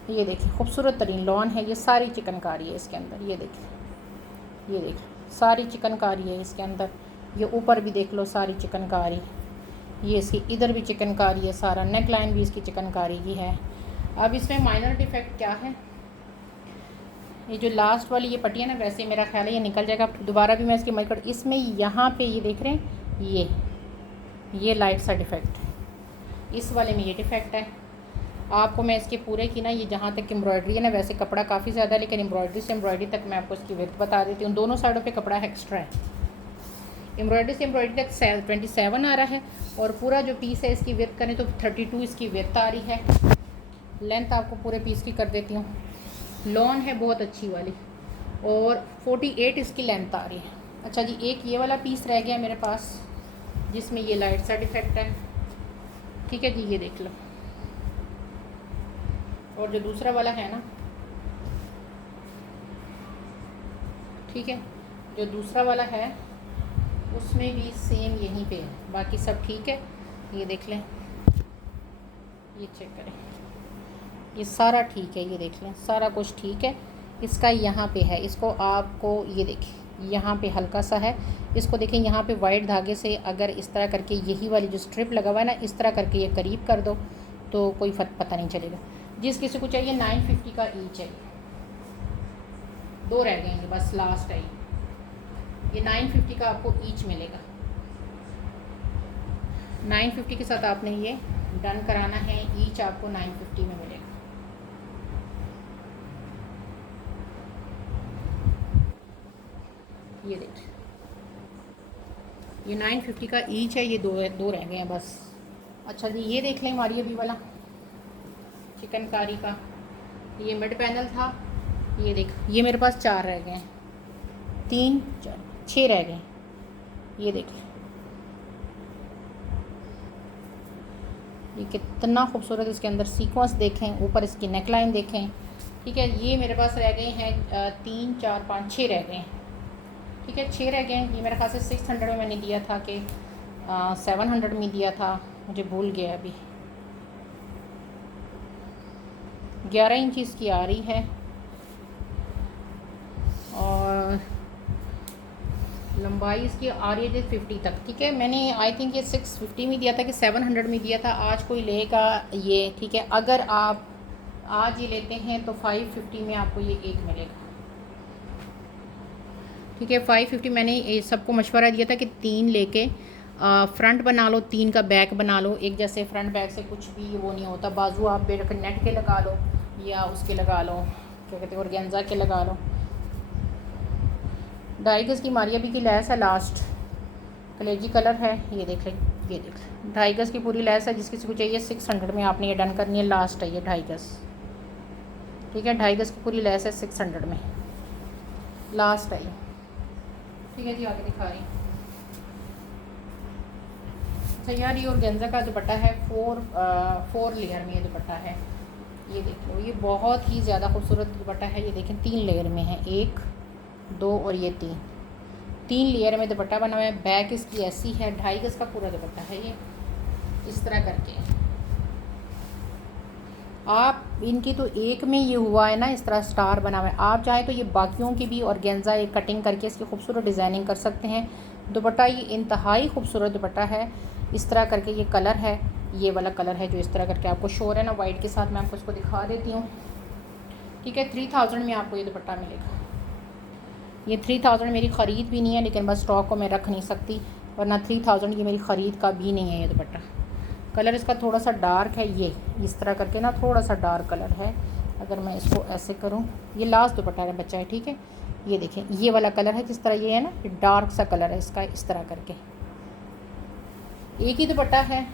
ये देखिए, खूबसूरत तरीन लॉन है। ये सारी चिकनकारी है इसके अंदर, ये देखिए, ये देखिए सारी चिकनकारी है इसके अंदर। ये ऊपर भी देख लो, सारी चिकनकारी। ये इसकी इधर भी चिकनकारी है, सारा नेक लाइन भी इसकी चिकनकारी की है। अब इसमें माइनर डिफेक्ट क्या है, ये जो लास्ट वाली ये पट्टी है ना, वैसे मेरा ख्याल है ये निकल जाएगा। दोबारा भी मैं इसकी मदद इसमें यहाँ पे ये देख रहे हैं, ये लाइट सा डिफेक्ट है, इस वाले में ये डिफेक्ट है। आपको मैं इसके पूरे की ना, ये जहाँ तक एम्ब्रॉयडरी है ना, वैसे कपड़ा काफ़ी ज़्यादा है, लेकिन एम्ब्रॉयडरी से एम्ब्रॉयडरी तक मैं आपको इसकी विड्थ बता देती हूँ। दोनों साइडों पे कपड़ा एक्स्ट्रा है, एम्ब्रॉयडरी से एम्ब्रॉयडरी तक 27 आ रहा है, और पूरा जो पीस है इसकी विड्थ करें तो 32 इसकी विड्थ आ रही है। लेंथ आपको पूरे पीस की कर देती हूँ, लॉन है बहुत अच्छी वाली, और 48 इसकी लेंथ आ रही है। अच्छा जी, एक ये वाला पीस रह गया मेरे पास जिसमें ये लाइट सा डिफेक्ट है, ठीक है जी, ये देख लो। और जो दूसरा वाला है ना, ठीक है, जो दूसरा वाला है उसमें भी सेम यहीं पे है, बाकी सब ठीक है। ये देख लें, ये चेक करें, ये सारा ठीक है, ये देख लें सारा कुछ ठीक है। इसका यहाँ पे है, इसको आपको ये देखें यहाँ पे हल्का सा है, इसको देखें यहाँ पे वाइट धागे से अगर इस तरह करके यही वाली जो स्ट्रिप लगा हुआ है ना, इस तरह करके ये करीब कर दो तो कोई पता नहीं चलेगा। जिस किसी को चाहिए 950 का ईच है, 2 रह गए हैं बस, लास्ट है ये 950 का आपको ईच मिलेगा। 950 के साथ आपने ये डन कराना है, ईच आपको 950 में मिलेगा। ये देख, ये 950 का ईच है, ये दो रह गए हैं बस। अच्छा जी, ये देख लें हमारी अभी वाला चिकनकारी का, ये मिड पैनल था, ये देख, ये मेरे पास 4 रह गए हैं, 3 4 6 रह गए, ये देख लें, ये कितना खूबसूरत इसके अंदर सीक्वेंस देखें, ऊपर इसकी नेकलाइन देखें, ठीक है। ये मेरे पास रह गए हैं 3 4 5 6 रह गए हैं, ठीक है, 6 रह गए हैं। ये मेरे ख्याल से 600 में मैंने दिया था कि 700 में दिया था, मुझे भूल गया अभी। 11 इंच इसकी आ रही है, और लंबाई इसकी आ रही है 50 तक, ठीक है। मैंने आई थिंक ये 650 में दिया था कि 700 में दिया था। आज कोई लेगा ये, ठीक है, अगर आप आज ये लेते हैं तो 550 में आपको ये एक मिलेगा, ठीक है। 550 मैंने सबको मशवरा दिया था कि 3 लेके फ्रंट बना लो, 3 का बैक बना लो, एक जैसे फ्रंट बैक से कुछ भी वो नहीं होता। बाजू आप नेट के लगा लो या उसके लगा लो, क्या कहते हैं, ऑर्गेन्जा के लगा लो। 2.5 गज की मारिया भी की लैस है, लास्ट कलेजी कलर है, ये देख लें, ये देख लें 2.5 गज की पूरी लैस है। जिस किसी को चाहिए 600 में आपने ये डन करनी है, लास्ट है ये 2.5 गज, ठीक है। 2.5 गज की पूरी लैस है, 600 में लास्ट है ये, ठीक है जी। आगे दिखा रही हूँ। अच्छा यार, ये ऑर्गेन्जा का दुपट्टा है, 4 लेयर में ये दुपट्टा है, ये देख लो, ये बहुत ही ज़्यादा खूबसूरत दुपट्टा है। ये देखें 3 लेयर में है, 1 2 और ये 3 लेयर में दुपट्टा बना हुआ है। बैक इसकी ऐसी है, 2.5 गज का पूरा दुपट्टा है ये, इस तरह करके। आप इनकी तो एक में ये हुआ है ना, इस तरह स्टार बना हुआ है। आप चाहें तो ये बाकियों की भी ऑर्गेन्जा एक कटिंग करके इसकी खूबसूरत डिज़ाइनिंग कर सकते हैं। दुपट्टा ये इंतहाई खूबसूरत दुपट्टा है, इस तरह करके। ये कलर है, ये वाला कलर है जो इस तरह करके आपको शो है ना वाइट के साथ। मैं आपको इसको दिखा देती हूँ, ठीक है। 3000 में आपको ये दुपट्टा मिलेगा। ये 3000 मेरी ख़रीद भी नहीं है, लेकिन बस स्टॉक को मैं रख नहीं सकती, वरना 3000 ये मेरी ख़रीद का भी नहीं है ये दुपट्टा। कलर इसका थोड़ा सा डार्क है, ये इस तरह करके ना थोड़ा सा डार्क कलर है। अगर मैं इसको ऐसे करूँ, ये लास्ट दुपट्टा है बच्चा है, ठीक है। ये देखें, ये वाला कलर है, जिस तरह ये है ना, डार्क सा कलर है इसका, इस तरह करके। एक ही दुपट्टा है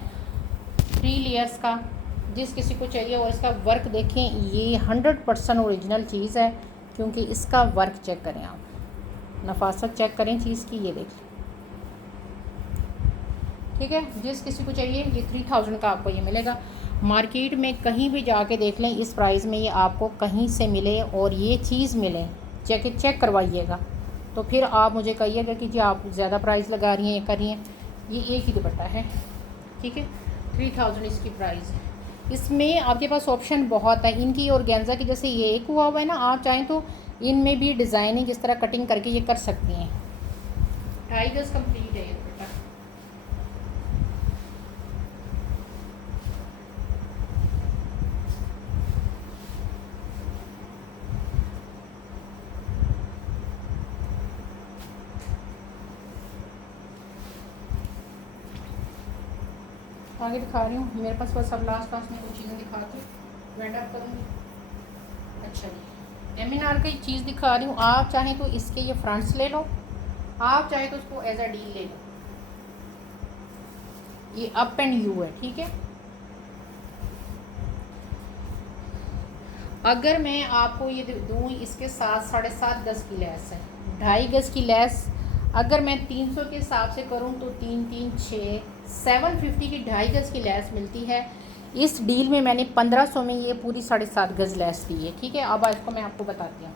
3 लेयर्स का, जिस किसी को चाहिए। और इसका वर्क देखें, ये 100% ओरिजिनल चीज़ है, क्योंकि इसका वर्क चेक करें आप, नफासत चेक करें चीज़ की, ये देखें, ठीक है। जिस किसी को चाहिए ये 3000 का आपको ये मिलेगा। मार्केट में कहीं भी जाके देख लें, इस प्राइस में ये आपको कहीं से मिले और ये चीज़ मिले, चेक करवाइएगा, तो फिर आप मुझे कहिएगा कि जी आप ज़्यादा प्राइस लगा रही हैं, ये कर रही हैं। ये एक ही दुपट्टा है, ठीक है, 3000 इसकी प्राइस है। इसमें आपके पास ऑप्शन बहुत है इनकी ऑर्गेन्जा की, जैसे ये एक हुआ है ना, आप चाहें तो इनमें भी डिज़ाइनिंग इस तरह कटिंग करके ये कर सकती हैं। 2.5 गज कम्प्लीट है ये दुपट्टा। आगे दिखा रही हूँ। मेरे पास बस अब लास्ट में कुछ चीज़ें दिखा के वेंड अप करूँगी। अच्छा जी, एम.एन.आर का एक चीज़ दिखा रही हूँ। आप चाहें तो इसके ये फ्रंट्स ले लो, आप चाहें तो उसको एज अ डील ले लो। ये अप एंड यू है, ठीक है। अगर मैं आपको ये दूँ, इसके साथ 7.5 गज़ की लेस है, 2.5 गज़ की लेस अगर मैं 300 के हिसाब से करूँ तो 3 3 6 750 की 2.5 गज़ की लेस मिलती है। इस डील में मैंने 1500 में ये पूरी 7.5 गज़ लेस दी है, ठीक है। अब इसको मैं आपको बताती हूँ।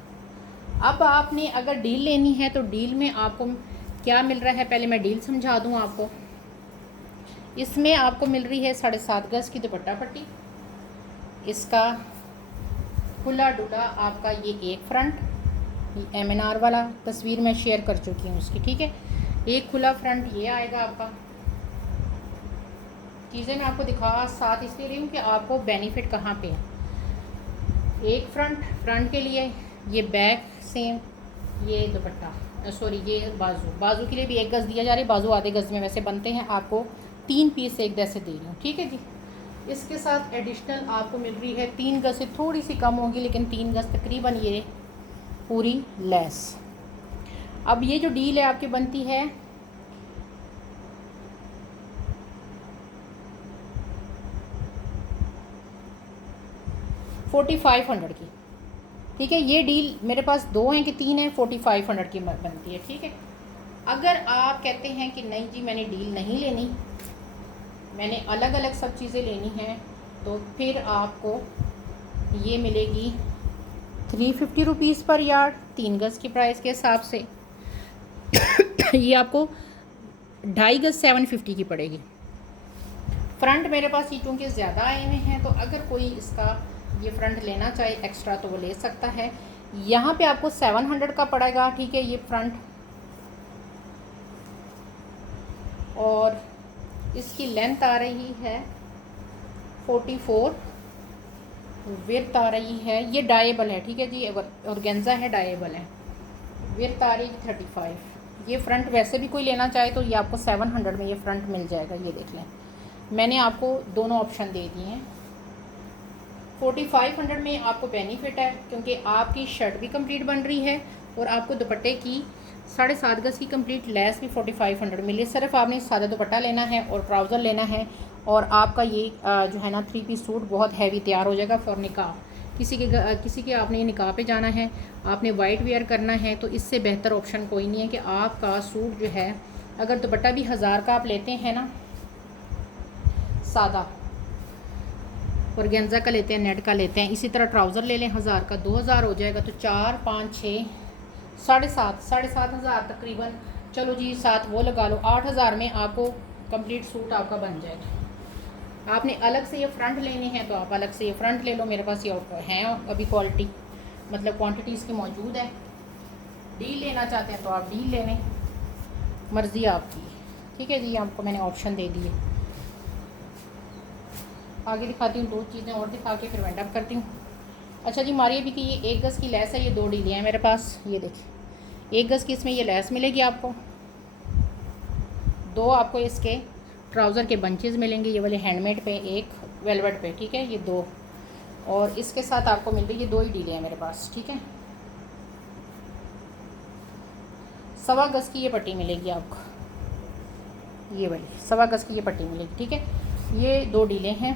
अब आपने अगर डील लेनी है तो डील में आपको क्या मिल रहा है, पहले मैं डील समझा दूँ आपको। इसमें आपको मिल रही है 7.5 गज़ की दुपट्टा पट्टी, इसका खुला डुला आपका ये एक फ्रंट, एम.एन.आर वाला तस्वीर मैं शेयर कर चुकी हूँ उसकी, ठीक है। एक खुला फ्रंट ये आएगा आपका। चीज़ें मैं आपको दिखा साथ इसलिए रही हूँ कि आपको बेनिफिट कहाँ पे है। एक फ्रंट के लिए ये बैक सेम, ये दुपट्टा सॉरी ये बाजू के लिए भी 1 गज़ दिया जा रहा है। बाजू आधे गज़ में वैसे बनते हैं, आपको 3 पीस एक जैसे दे रही हूँ, ठीक है जी। इसके साथ एडिशनल आपको मिल रही है 3 गज़ से थोड़ी सी कम होगी, लेकिन 3 गज़ तकरीबन ये पूरी लेस। अब ये जो डील है आपकी बनती है 4500 की, ठीक है। ये डील मेरे पास 2 हैं कि 3 हैं, 4500 की बनती है, ठीक है। अगर आप कहते हैं कि नहीं जी मैंने डील नहीं लेनी, मैंने अलग अलग सब चीज़ें लेनी हैं, तो फिर आपको ये मिलेगी 350 रुपीज़ पर यार्ड 3 गज़ की प्राइस के हिसाब से। ये आपको 2.5 गज़ 750 की पड़ेगी। फ्रंट मेरे पास ये चूँकि ज़्यादा आए हुए हैं, तो अगर कोई इसका ये फ्रंट लेना चाहे एक्स्ट्रा तो वो ले सकता है। यहाँ पे आपको 700 का पड़ेगा, ठीक है, ये फ्रंट। और इसकी लेंथ आ रही है 44, विर्थ आ रही है, ये डाएबल है, ठीक है जी, ऑर्गेन्जा है, डाएबल है। विर्थ आ रही है 35। ये फ्रंट वैसे भी कोई लेना चाहे तो ये आपको 700 में ये फ्रंट मिल जाएगा। ये देख लें, मैंने आपको दोनों ऑप्शन दे दिए हैं। 4500 में आपको बेनिफिट है क्योंकि आपकी शर्ट भी कंप्लीट बन रही है और आपको दुपट्टे की 7.5 गज़ की कंप्लीट लेस भी 4500 मिली। सिर्फ आपने सादा दुपट्टा लेना है और ट्राउज़र लेना है, और आपका ये जो है ना 3 पीस सूट बहुत हैवी तैयार हो जाएगा फॉर निकाह। किसी के आपने निकाह पे जाना है, आपने वाइट वेयर करना है, तो इससे बेहतर ऑप्शन कोई नहीं है कि आपका सूट जो है, अगर दुपट्टा भी 1000 का आप लेते हैं ना सादा, ऑर्गेन्जा का लेते हैं, नेट का लेते हैं, इसी तरह ट्राउज़र ले लें 1000 का, 2000 हो जाएगा, तो 4 5 6 7.5 हज़ार तकरीबन। चलो जी 7 वो लगा लो, 8000 में आपको कंप्लीट सूट आपका बन जाएगा। आपने अलग से ये फ्रंट लेने हैं तो आप अलग से ये फ्रंट ले लो, मेरे पास ये हैं अभी क्वालिटी, मतलब क्वांटिटी इसकी मौजूद है। डील लेना चाहते हैं तो आप डील ले लें, मर्ज़ी आपकी, ठीक है जी। आपको मैंने ऑप्शन दे दिए। आगे दिखाती हूँ, 2 चीज़ें और दिखा के फिर वेंड अप करती हूँ। अच्छा जी, मारिए भी कि ये 1 गज़ की लेस है, ये 2 डीलें हैं मेरे पास। ये देखिए 1 गज़ की इसमें ये लेस मिलेगी आपको, 2 आपको इसके ट्राउज़र के बंचेस मिलेंगे, ये वाले हैंडमेड पे, एक वेलवेट पे, ठीक है, ये 2। और इसके साथ आपको मिल रही है 2 ही डीलें हैं मेरे पास, ठीक है। 1.25 गज़ की ये पट्टी मिलेगी आपको, ये वाली 1.25 गज़ की ये पट्टी मिलेगी, ठीक है। ये 2 डीलें हैं,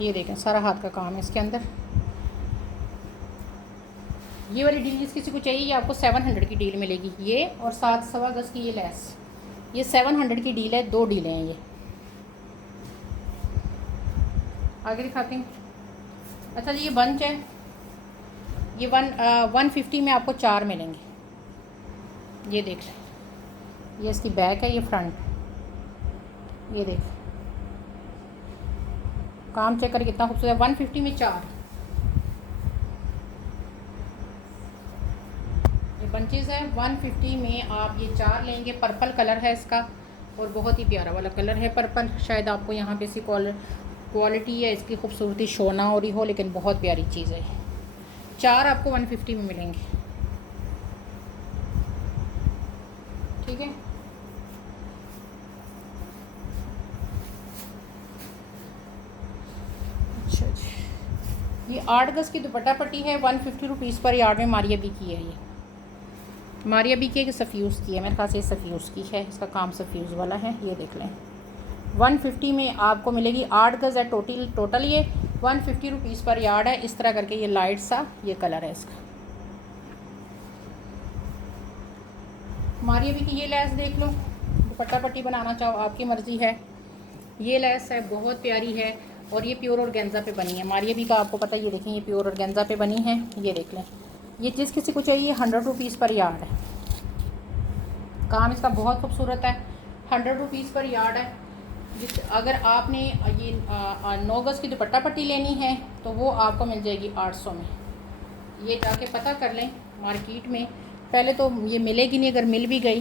ये देखें सारा हाथ का काम है इसके अंदर। ये वाली डील जिस किसी को चाहिए, ये आपको 700 की डील मिलेगी, ये और साथ 1.25 गज़ की ये लेस, ये 700 की डील है। 2 डीलें हैं ये। आगे दिखाती हूँ। अच्छा जी, ये बंच है, ये 150 में आपको 4 मिलेंगे। ये देख लें, ये इसकी बैक है, ये फ्रंट, ये देख काम चेक कर कितना खूबसूरत है। 150 में 4 ये बंचेस है। 150 में आप ये 4 लेंगे। पर्पल कलर है इसका और बहुत ही प्यारा वाला कलर है पर्पल। शायद आपको यहाँ पे सी क्वालिटी है इसकी खूबसूरती शो ना हो रही हो, लेकिन बहुत प्यारी चीज़ है। 4 आपको 150 में मिलेंगे, ठीक है। ये 8 गज़ की दुपट्टा पट्टी है, 150 रुपीज़ पर यार्ड में मारिया बी की है। ये मारिया बी की एक सफ़्यूज़ की है, मेरे ख्याल से सफ़्यूज़ की है, इसका काम सफ़्यूज़ वाला है। ये देख लें 150 में आपको मिलेगी। 8 गज़ है टोटल ये 150 रुपीज़ पर यार्ड है। इस तरह करके ये लाइट सा ये कलर है इसका। मारिया बी की ये लैस देख लो, दुपट्टा पट्टी बनाना चाहो आपकी मर्ज़ी है। ये लैस है, बहुत प्यारी है और ये प्योर ऑर्गेन्जा पे बनी है। मारिया बी का आपको पता है, ये देखें ये प्योर ऑर्गेन्जा पे बनी है। ये देख लें, ये जिस किसी को चाहिए 100 रुपीज़ पर यार्ड है। काम इसका बहुत खूबसूरत है, 100 रुपीज़ पर यार्ड है। अगर आपने ये 9 गज़ की दुपट्टा पट्टी लेनी है तो वो आपको मिल जाएगी 800 में। ये जाके पता कर लें मार्केट में, पहले तो ये मिलेगी नहीं, अगर मिल भी गई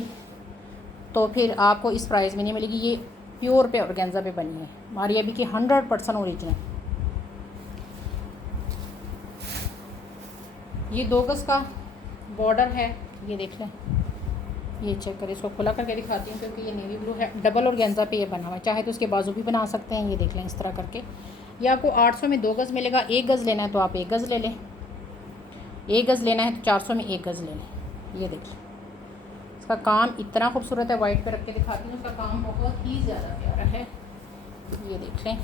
तो फिर आपको इस प्राइस में नहीं मिलेगी। ये प्योर पे ऑर्गेन्जा पे बनी है, मारिया बी की 100% ओरिजिनल। ये 2 गज़ का बॉर्डर है, ये देख लें। ये चेक करें, इसको खुला करके दिखाती हूँ क्योंकि ये नेवी ब्लू है, डबल ऑर्गेन्जा पे ये बना हुआ है। चाहे तो उसके बाजू भी बना सकते हैं। ये देख लें इस तरह करके। ये आपको 800 में 2 गज़ मिलेगा। 1 गज़ लेना है तो आप 1 गज़ ले लें, 1 गज़ लेना है तो 400 में 1 गज़ ले लें। ये देख लें, इसका काम इतना खूबसूरत है। वाइट पे रख के दिखाती हूँ, इसका काम बहुत ही ज़्यादा प्यारा है। ये देख लें,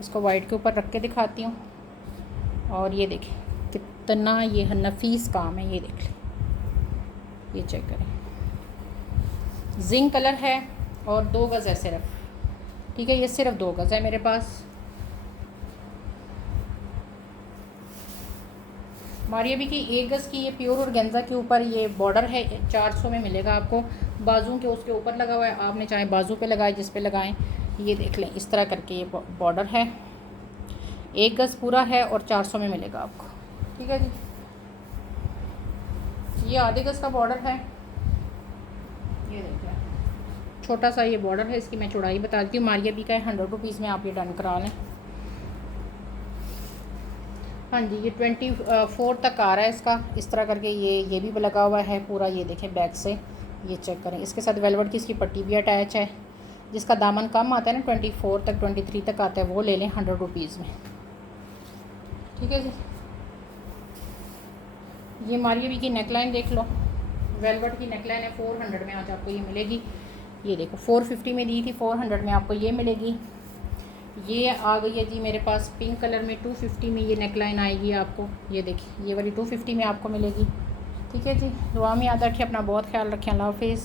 इसको वाइट के ऊपर रख के दिखाती हूँ और ये देखें कितना ये नफीस काम है। ये देख लें, ये चेक करें, जिंक कलर है और 2 गज़ है सिर्फ। ठीक है, ये सिर्फ 2 गज़ है मेरे पास। मारिया बी की 1 गज़ की ये प्योर ऑर्गेन्जा के ऊपर ये बॉर्डर है, 400 में मिलेगा आपको। बाजू के उसके ऊपर लगा हुआ है, आपने चाहे बाजू पे लगाए जिस पे लगाएं। ये देख लें इस तरह करके ये बॉर्डर है, 1 गज़ पूरा है और 400 में मिलेगा आपको। ठीक है जी, ये आधे गज़ का बॉर्डर है। ये देख लें, छोटा सा ये बॉर्डर है, इसकी मैं चौड़ाई बता देती हूँ। मारिया बी का है, 100 रुपीज़ में आप ये डन करा लें। हाँ जी, ये 24 तक आ रहा है इसका। इस तरह करके ये भी लगा हुआ है पूरा। ये देखें बैक से, ये चेक करें, इसके साथ वेलवेट की इसकी पट्टी भी अटैच है। जिसका दामन कम आता है ना, 24 तक 23 तक आता है, वो ले लें 100 रुपीज़ में। ठीक है जी, ये मारिया बी की नेकलाइन देख लो, वेलवेट की नेकलाइन है, 400 में आज आपको ये मिलेगी। ये देखो 450 में दी थी, 400 में आपको ये मिलेगी। ये आ गई है जी मेरे पास पिंक कलर में, 250 में ये नेकलाइन आएगी आपको। ये देखिए, ये वाली 250 में आपको मिलेगी। ठीक है जी, दुआ में याद रखें, अपना बहुत ख्याल रखें। अल्लाह हाफिज़।